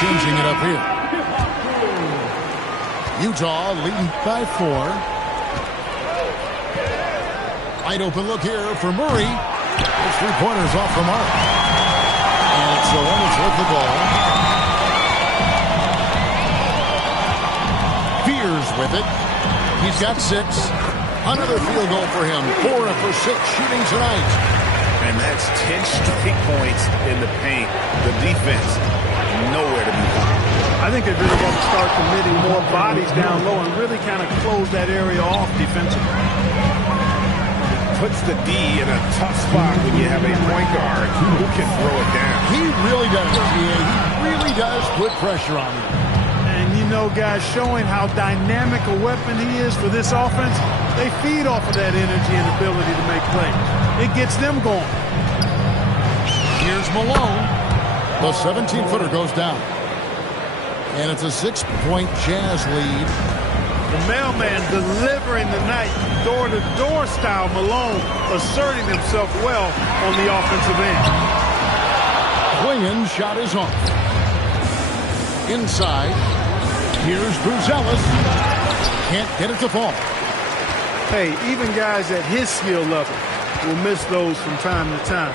changing it up here. Utah leading by 4. Wide open look here for Murray. Those three-pointers off the mark. And it's the Hornets with the ball. Fears with it. He's got 6. Another field goal for him. 4 for 6 shooting tonight. And that's 10 straight points in the paint. The defense, nowhere to be found. I think they've really got to start committing more bodies down low and really kind of close that area off defensively. Puts the D in a tough spot when you have a point guard who can throw it down. He really does. He really does put pressure on him. And you know, guys, showing how dynamic a weapon he is for this offense, they feed off of that energy and ability to make plays. It gets them going. Here's Malone. The 17-footer goes down. And it's a 6-point Jazz lead. The mailman delivering the night, door-to-door style. Malone asserting himself well on the offensive end. Klingen's shot is off. Inside. Here's Bruzelis. Can't get it to fall. Hey, even guys at his skill level will miss those from time to time.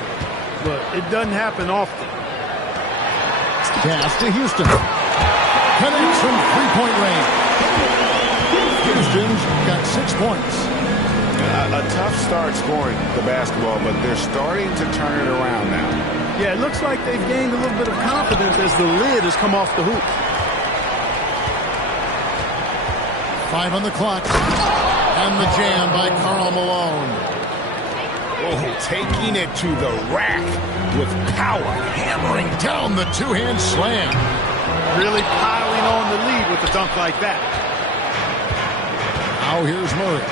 But it doesn't happen often. Pass to Houston. Connects from three-point range. Houston's got 6 points. A tough start scoring the basketball, but they're starting to turn it around now. Yeah, it looks like they've gained a little bit of confidence as the lid has come off the hoop. 5 on the clock. And the jam by Karl Malone. Oh, taking it to the rack with power. Hammering down the two-hand slam. Really piling on the lead with a dunk like that. Now here's Murray.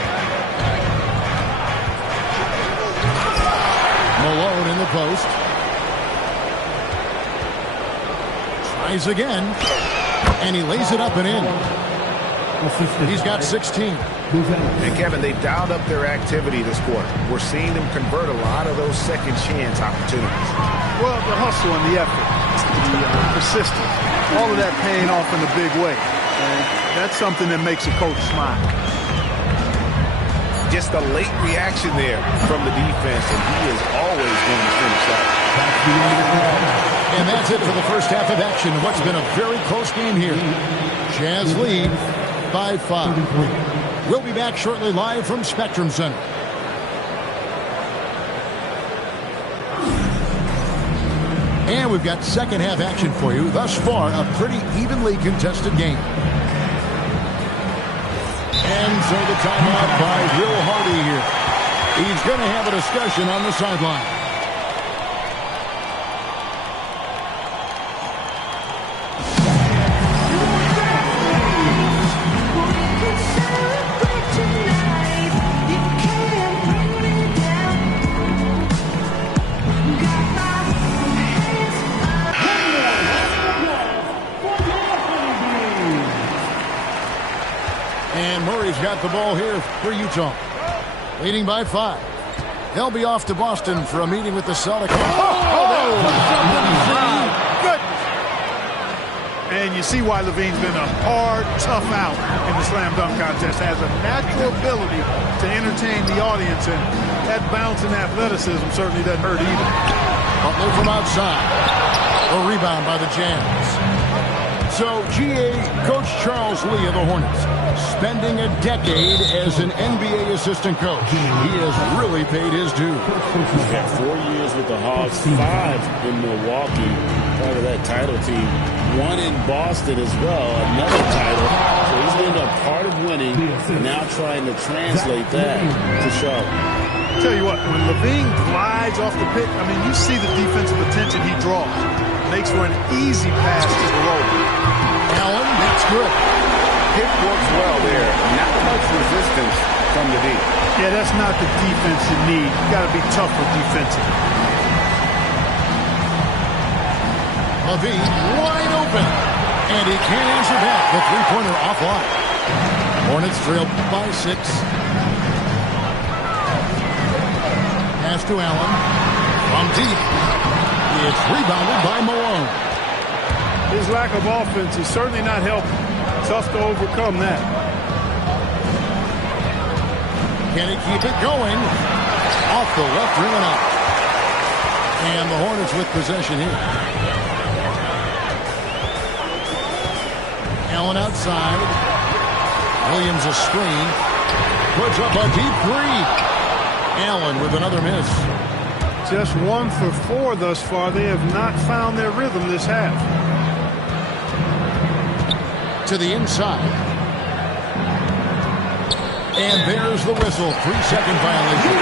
Malone in the post. Tries again. And he lays it up and in. He's got 16. And Kevin, they've dialed up their activity this quarter. We're seeing them convert a lot of those second chance opportunities. Well, the hustle and the effort, the persistence, all of that paying off in a big way. And that's something that makes a coach smile. Just a late reaction there from the defense, and he is always going to finish that. And that's it for the first half of action. What's been a very close game here. Jazz lead by 5. We'll be back shortly live from Spectrum Center. And we've got second half action for you. Thus far, a pretty evenly contested game. And so the timeout by Will Hardy here. He's going to have a discussion on the sideline. And Murray's got the ball here for Utah. Leading by 5. They'll be off to Boston for a meeting with the Celtics. And you see why Levine's been a hard, tough out in the slam dunk contest. Has a natural ability to entertain the audience, and that bounce and athleticism certainly doesn't hurt either. Butler from outside. A rebound by the Jams. So, GA Coach Charles Lee of the Hornets, spending a decade as an NBA assistant coach. He has really paid his dues. He's got 4 years with the Hawks, 5 in Milwaukee, part of that title team. 1 in Boston as well, another title. So he's been a part of winning, now trying to translate that to Charlotte. Tell you what, when Levine glides off the pick, I mean, you see the defensive attention he draws. Makes for an easy pass to the roller. Allen, that's good. Pick works well there. Not much resistance from the D. Yeah, that's not the defense you need. You got to be tougher defensively. Levine wide open. And he can't answer back. The three-pointer offline. Hornets trail by 6. Pass to Allen. From deep. It's rebounded by Malone. His lack of offense is certainly not helping. Tough to overcome that. Can he keep it going? Off the left rim and out. And the Hornets with possession here. Allen outside. Williams a screen. Puts up a deep three. Allen with another miss. Just 1 for 4 thus far. They have not found their rhythm this half. To the inside. And there's the whistle. 3-second violation.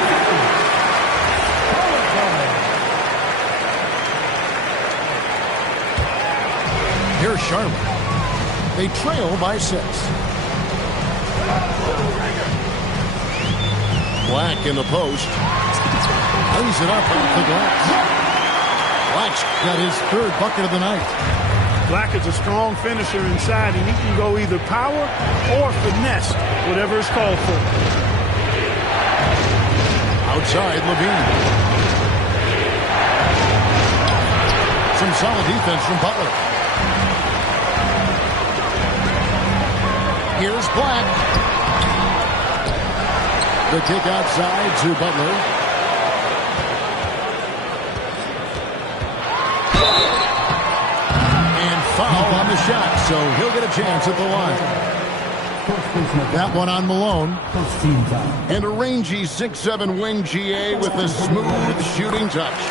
Here's Charlotte. They trail by 6. Black in the post. Lays it up off the glass. Black's got his 3rd bucket of the night. Black is a strong finisher inside, and he can go either power or finesse, whatever is called for. Outside, Levine. Some solid defense from Butler. Here's Black. The kick outside to Butler. And foul on the shot, so he'll get a chance at the line. That one on Malone. And a rangy 6'7" wing GA with a smooth shooting touch.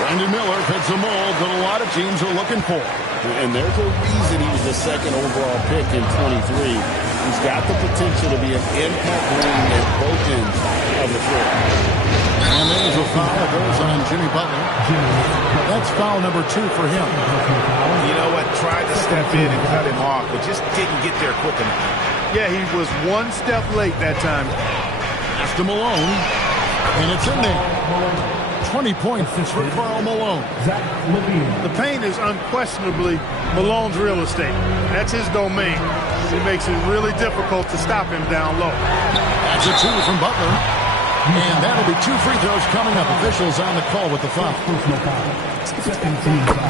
Brandon Miller fits a mold that a lot of teams are looking for. And there's a reason he was the 2nd overall pick in 23. He's got the potential to be an impact wing at both ends of the floor. And there's a foul that goes on Jimmy Butler. That's foul number 2 for him. You know what? Tried to step in and cut him off, but just didn't get there quick enough. Yeah, he was 1 step late that time. Pass to Malone. And it's in there. 20 points for Karl Malone. The paint is unquestionably Malone's real estate. That's his domain. It makes it really difficult to stop him down low. That's a 2 from Butler. And that'll be 2 free throws coming up. Officials on the call with the foul.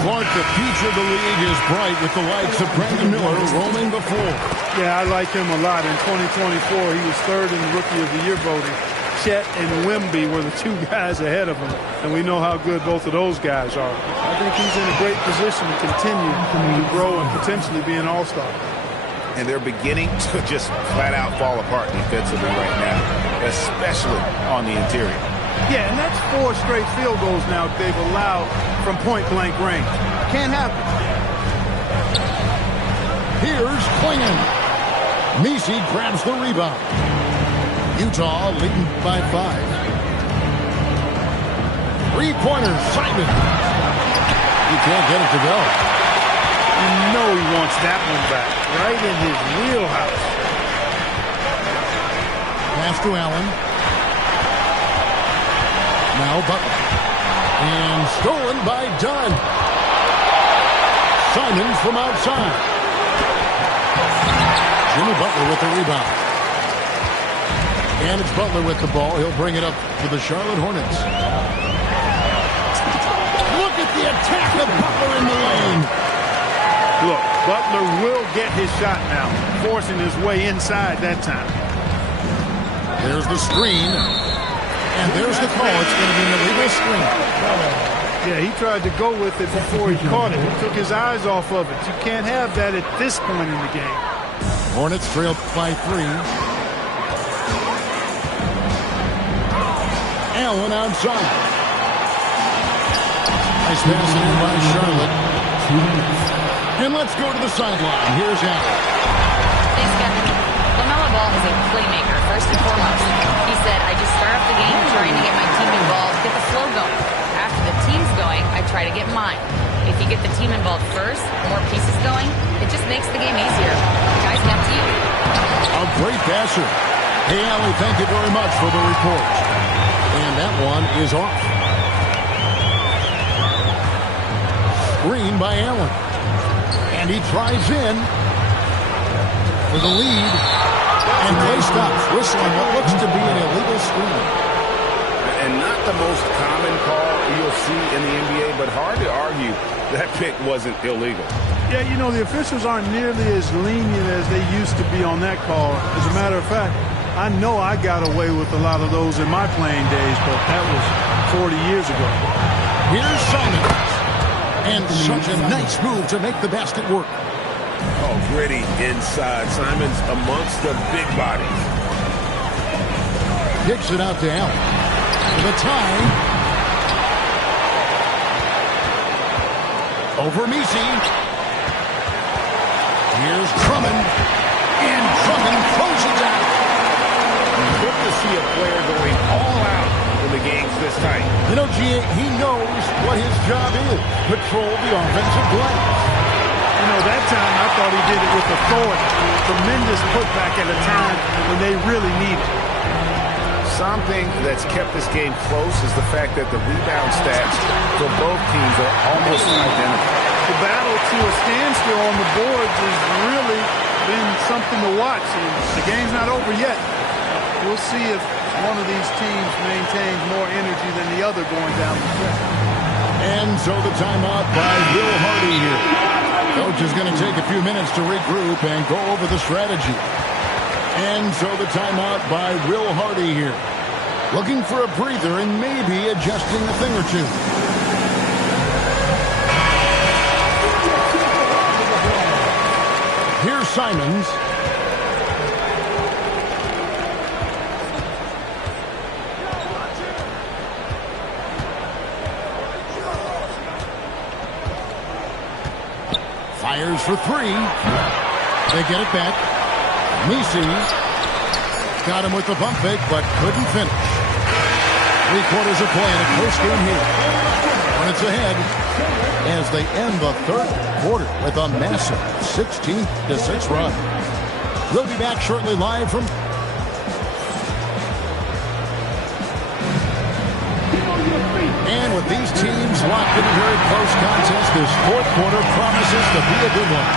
Clark, the future of the league is bright with the likes of Brandon Miller roaming the floor. Yeah, I like him a lot. In 2024, he was 3rd in the Rookie of the Year voting. Chet and Wemby were the 2 guys ahead of him, and we know how good both of those guys are. I think he's in a great position to continue to grow and potentially be an all-star. And they're beginning to just flat out fall apart defensively right now, especially on the interior. Yeah, and that's 4 straight field goals now they've allowed from point-blank range. Can't happen. Here's Klingon. Messi grabs the rebound. Utah leading by 5. 3-pointer, Simon. He can't get it to go. You know he wants that one back, right in his wheelhouse. Pass to Allen. Now Butler. And stolen by Dunn. Simons from outside. Jimmy Butler with the rebound. And it's Butler with the ball. He'll bring it up to the Charlotte Hornets. Look at the attack of Butler in the lane. Look, Butler will get his shot now, forcing his way inside that time. There's the screen. And there's the call. It's going to be an illegal screen. Yeah, he tried to go with it before he caught it. He took his eyes off of it. You can't have that at this point in the game. Hornets trail by 3. Allen outside. Nice passing in by Charlotte. And let's go to the sideline. Here's Allen. Thanks, Kevin. LaMelo Ball is a playmaker, first and foremost. He said, I just start off the game trying to get my team involved, get the flow going. After the team's going, I try to get mine. If you get the team involved first, more pieces going, it just makes the game easier. Guys, back to you. A great passer. Hey, Allie, thank you very much for the report. And that one is off. Screen by Allen. And he drives in for the lead. And play stops, whistling what looks to be an illegal screen. And not the most common call you'll see in the NBA, but hard to argue that pick wasn't illegal. Yeah, you know, the officials aren't nearly as lenient as they used to be on that call. As a matter of fact, I know I got away with a lot of those in my playing days, but that was 40 years ago. Here's Simons. And such a nice move to make the basket work. Oh, gritty inside. Simons amongst the big bodies. Kicks it out to Allen. For the tie. Over Messi. Here's Drummond. And Drummond throws it down. Good to see a player going all out when the game's this tight. You know, he knows what his job is. Control the offensive glass. You know, that time I thought he did it with authority. Tremendous putback at a time when they really need it. Something that's kept this game close is the fact that the rebound stats for both teams are almost identical. The battle to a standstill on the boards has really been something to watch. And the game's not over yet. We'll see if one of these teams maintains more energy than the other going down the stretch. And so the timeout by Will Hardy here. Coach is going to take a few minutes to regroup and go over the strategy. And so the timeout by Will Hardy here. Looking for a breather and maybe adjusting a thing or two. Here's Simons. Fires for three. They get it back. Messi got him with the bump fake, but couldn't finish. 3/4 of play in a close game here. Hornets ahead as they end the third quarter with a massive 16-6 run. We'll be back shortly live from... And with these teams locked in a very close contest, this fourth quarter promises to be a good one.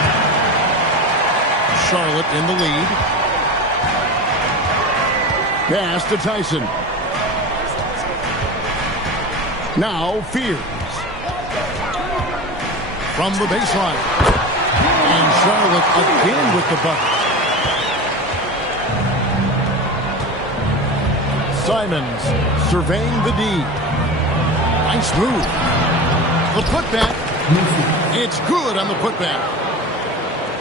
Charlotte in the lead. Pass to Tyson. Now Fears. From the baseline. And Charlotte again with the bucket. Simons surveying the D. Nice move. The putback. It's good on the putback.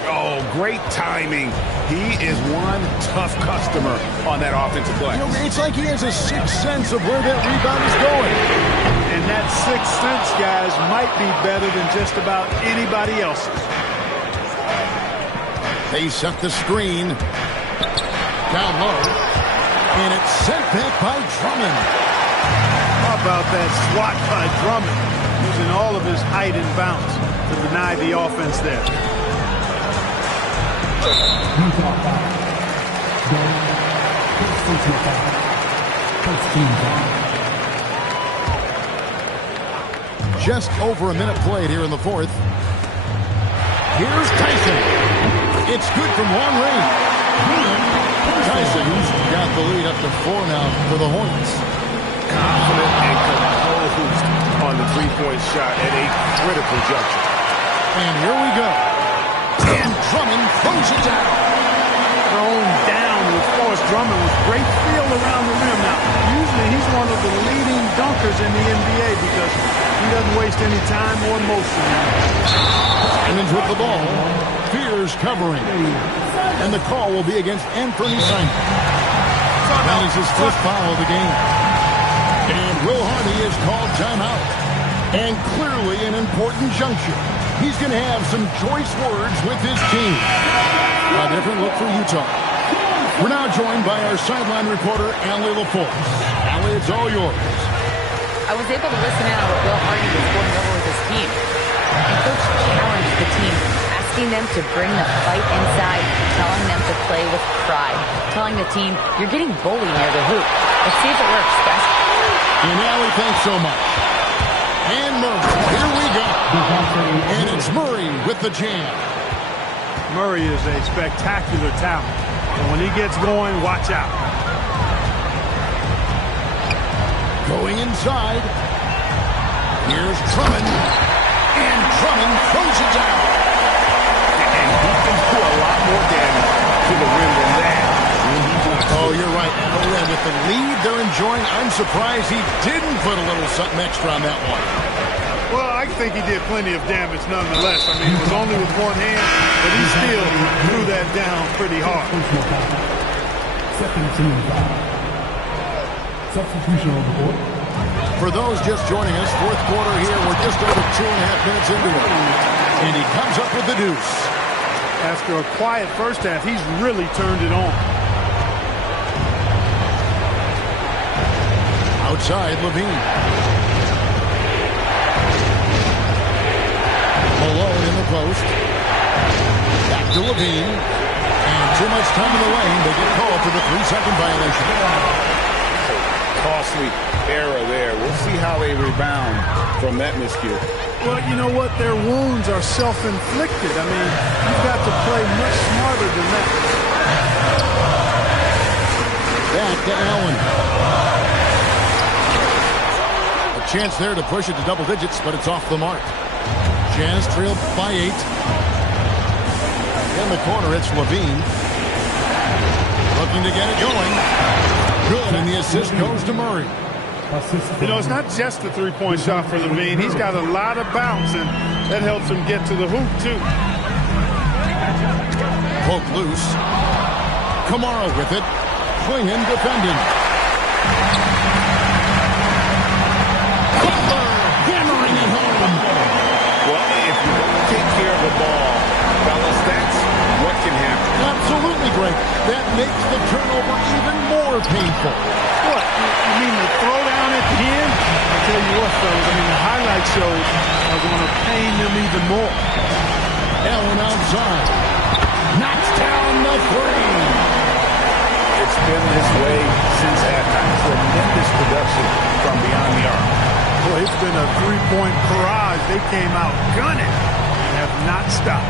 Oh, great timing. He is one tough customer on that offensive play. You know, it's like he has a sixth sense of where that rebound is going. And that sixth sense, guys, might be better than just about anybody else's. They set the screen. Down low. And it's sent back by Drummond. How about that swat by Drummond, using all of his height and bounce to deny the offense there. Just over a minute played here in the fourth. Here's Tyson. It's good from long range. Tyson's got the lead up to 4 now for the Hornets. Confident and composed on the three-point shot at a critical juncture. And here we go. And Drummond throws it down. Thrown down with force. Drummond with great feel around the rim. Now, usually he's one of the leading dunkers in the NBA because he doesn't waste any time or motion. Simons with the ball. Fears covering. And the call will be against Anthony Simons. That is his first foul of the game. And Will Hardy is called timeout. And clearly an important juncture. He's going to have some choice words with his team. A different look for Utah. We're now joined by our sideline reporter, Allie LaForce. Allie, it's all yours. I was able to listen in on what Will Hardy was going over with his team. And Coach challenged the team, asking them to bring the fight inside, telling them to play with pride, telling the team, you're getting bullied near the hoop. Let's see if it works, guys. And Allie, thanks so much. And Murray, here we go. And it's Murray with the jam. Murray is a spectacular talent. And when he gets going, watch out. Going inside. Here's Drummond. And Drummond throws it down. And he can do a lot more damage to the rim than that. Oh, you're right. Oh, yeah, with the lead they're enjoying, I'm surprised he didn't put a little something extra on that one. Well, I think he did plenty of damage nonetheless. I mean, it was only with one hand, but he still threw that down pretty hard. Second team foul. Substitution on the board. For those just joining us, fourth quarter here, we're just over 2.5 minutes into it. And he comes up with the deuce. After a quiet first half, he's really turned it on. Outside, Levine. Malone in the post. Back to Levine. And too much time in the lane. They get called for the 3-second violation. Costly error there. We'll see how they rebound from that miscue. Well, you know what? Their wounds are self-inflicted. I mean, you've got to play much smarter than that. Back to Allen. A chance there to push it to double digits, but it's off the mark. Jazz trailed by 8. In the corner, it's Levine. Looking to get it going. Good, and the assist goes to Murray. You know, it's not just the three-point shot for Levine. He's got a lot of bounce, and that helps him get to the hoop, too. Poke loose. Kamara with it. Clinging, defending. Butler hammering it home. Well, if you don't take care of the ball, fellas, that's what can happen. Absolutely, Greg. That makes the turnover even more painful. What? You mean the throwdown at the end? I'll tell you what, fellas. I mean, the highlight shows are going to pain them even more. Allen outside. Knocks down the 3. It's been this way since halftime. Tremendous production from beyond the arc. Boy, it's been a three-point barrage. They came out gunning and have not stopped.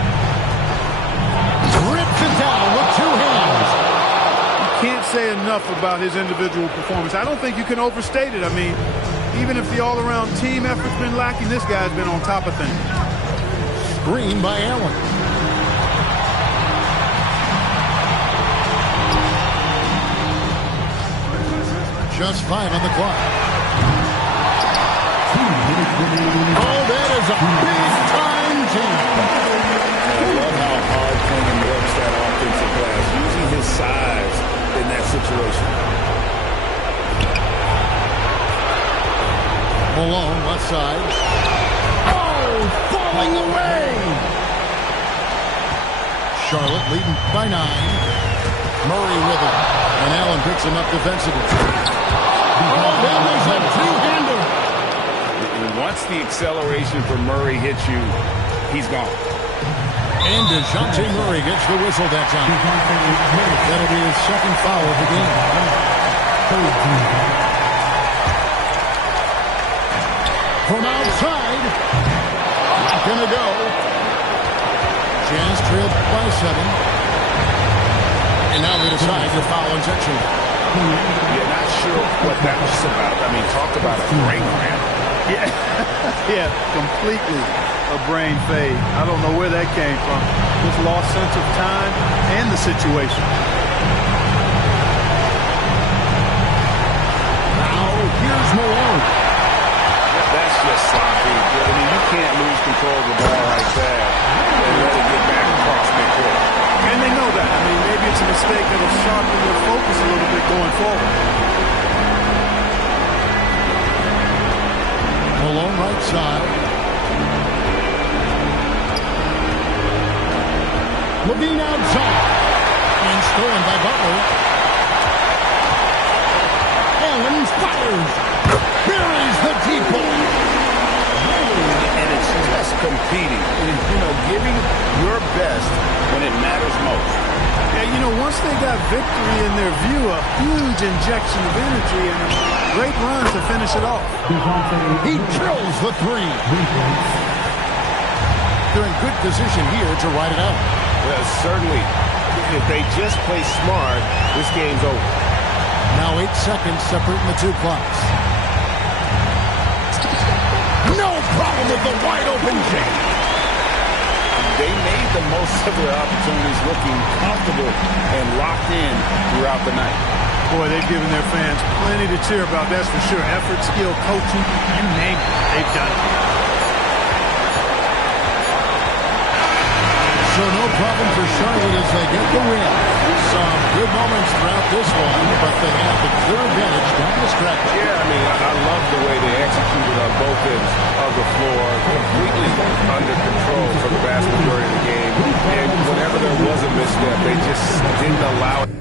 Rips it down with 2 hands. You can't say enough about his individual performance. I don't think you can overstate it. I mean, even if the all-around team effort's been lacking, this guy's been on top of things. Screen by Allen. Just 5 on the clock. Oh, that is a big-time jam. I love how hard Clingan works that offensive glass, using his size in that situation. Malone, left side. Oh, falling away. Charlotte leading by 9. Murray with it. And Allen picks him up defensively. Oh, that was a two-hander. Once the acceleration from Murray hits you, he's gone. And DeJounte Murray gets the whistle that time. That'll be his second foul of the game. From outside. Not gonna go. Jazz trailed by 7. And now they decide to foul intentionally. You're not sure what that was about. I mean, talk about a brain cramp. Yeah, yeah, completely a brain fade. I don't know where that came from. Just lost sense of time and the situation. Now here's Malone. That's just sloppy. I mean, you can't lose control of the ball like that and let it get back across midcourt. And they know that. I mean, maybe it's a mistake that'll sharpen their focus a little bit going forward. Malone right side. Levine outside. And stolen by Butler. Allen fires. Buries the deep ball. And it's just competing. And, giving your best when it matters most. Yeah, once they got victory in their view, a huge injection of energy and a great run to finish it off. He drills the 3. They're in good position here to ride it out. Well, certainly. If they just play smart, this game's over. Now 8 seconds separating the 2 clocks. No problem with the wide open J. They made the most of their opportunities, looking comfortable and locked in throughout the night. Boy, they've given their fans plenty to cheer about, that's for sure. Effort, skill, coaching, you name it, they've done it. So no problem for Charlotte as they get the win. Some good moments throughout this one, but they have the clear advantage down the stretch. Yeah, I mean, I love the way they executed on both ends of the floor, completely under control for the vast majority of the game. And whenever there was a misstep, they just didn't allow it.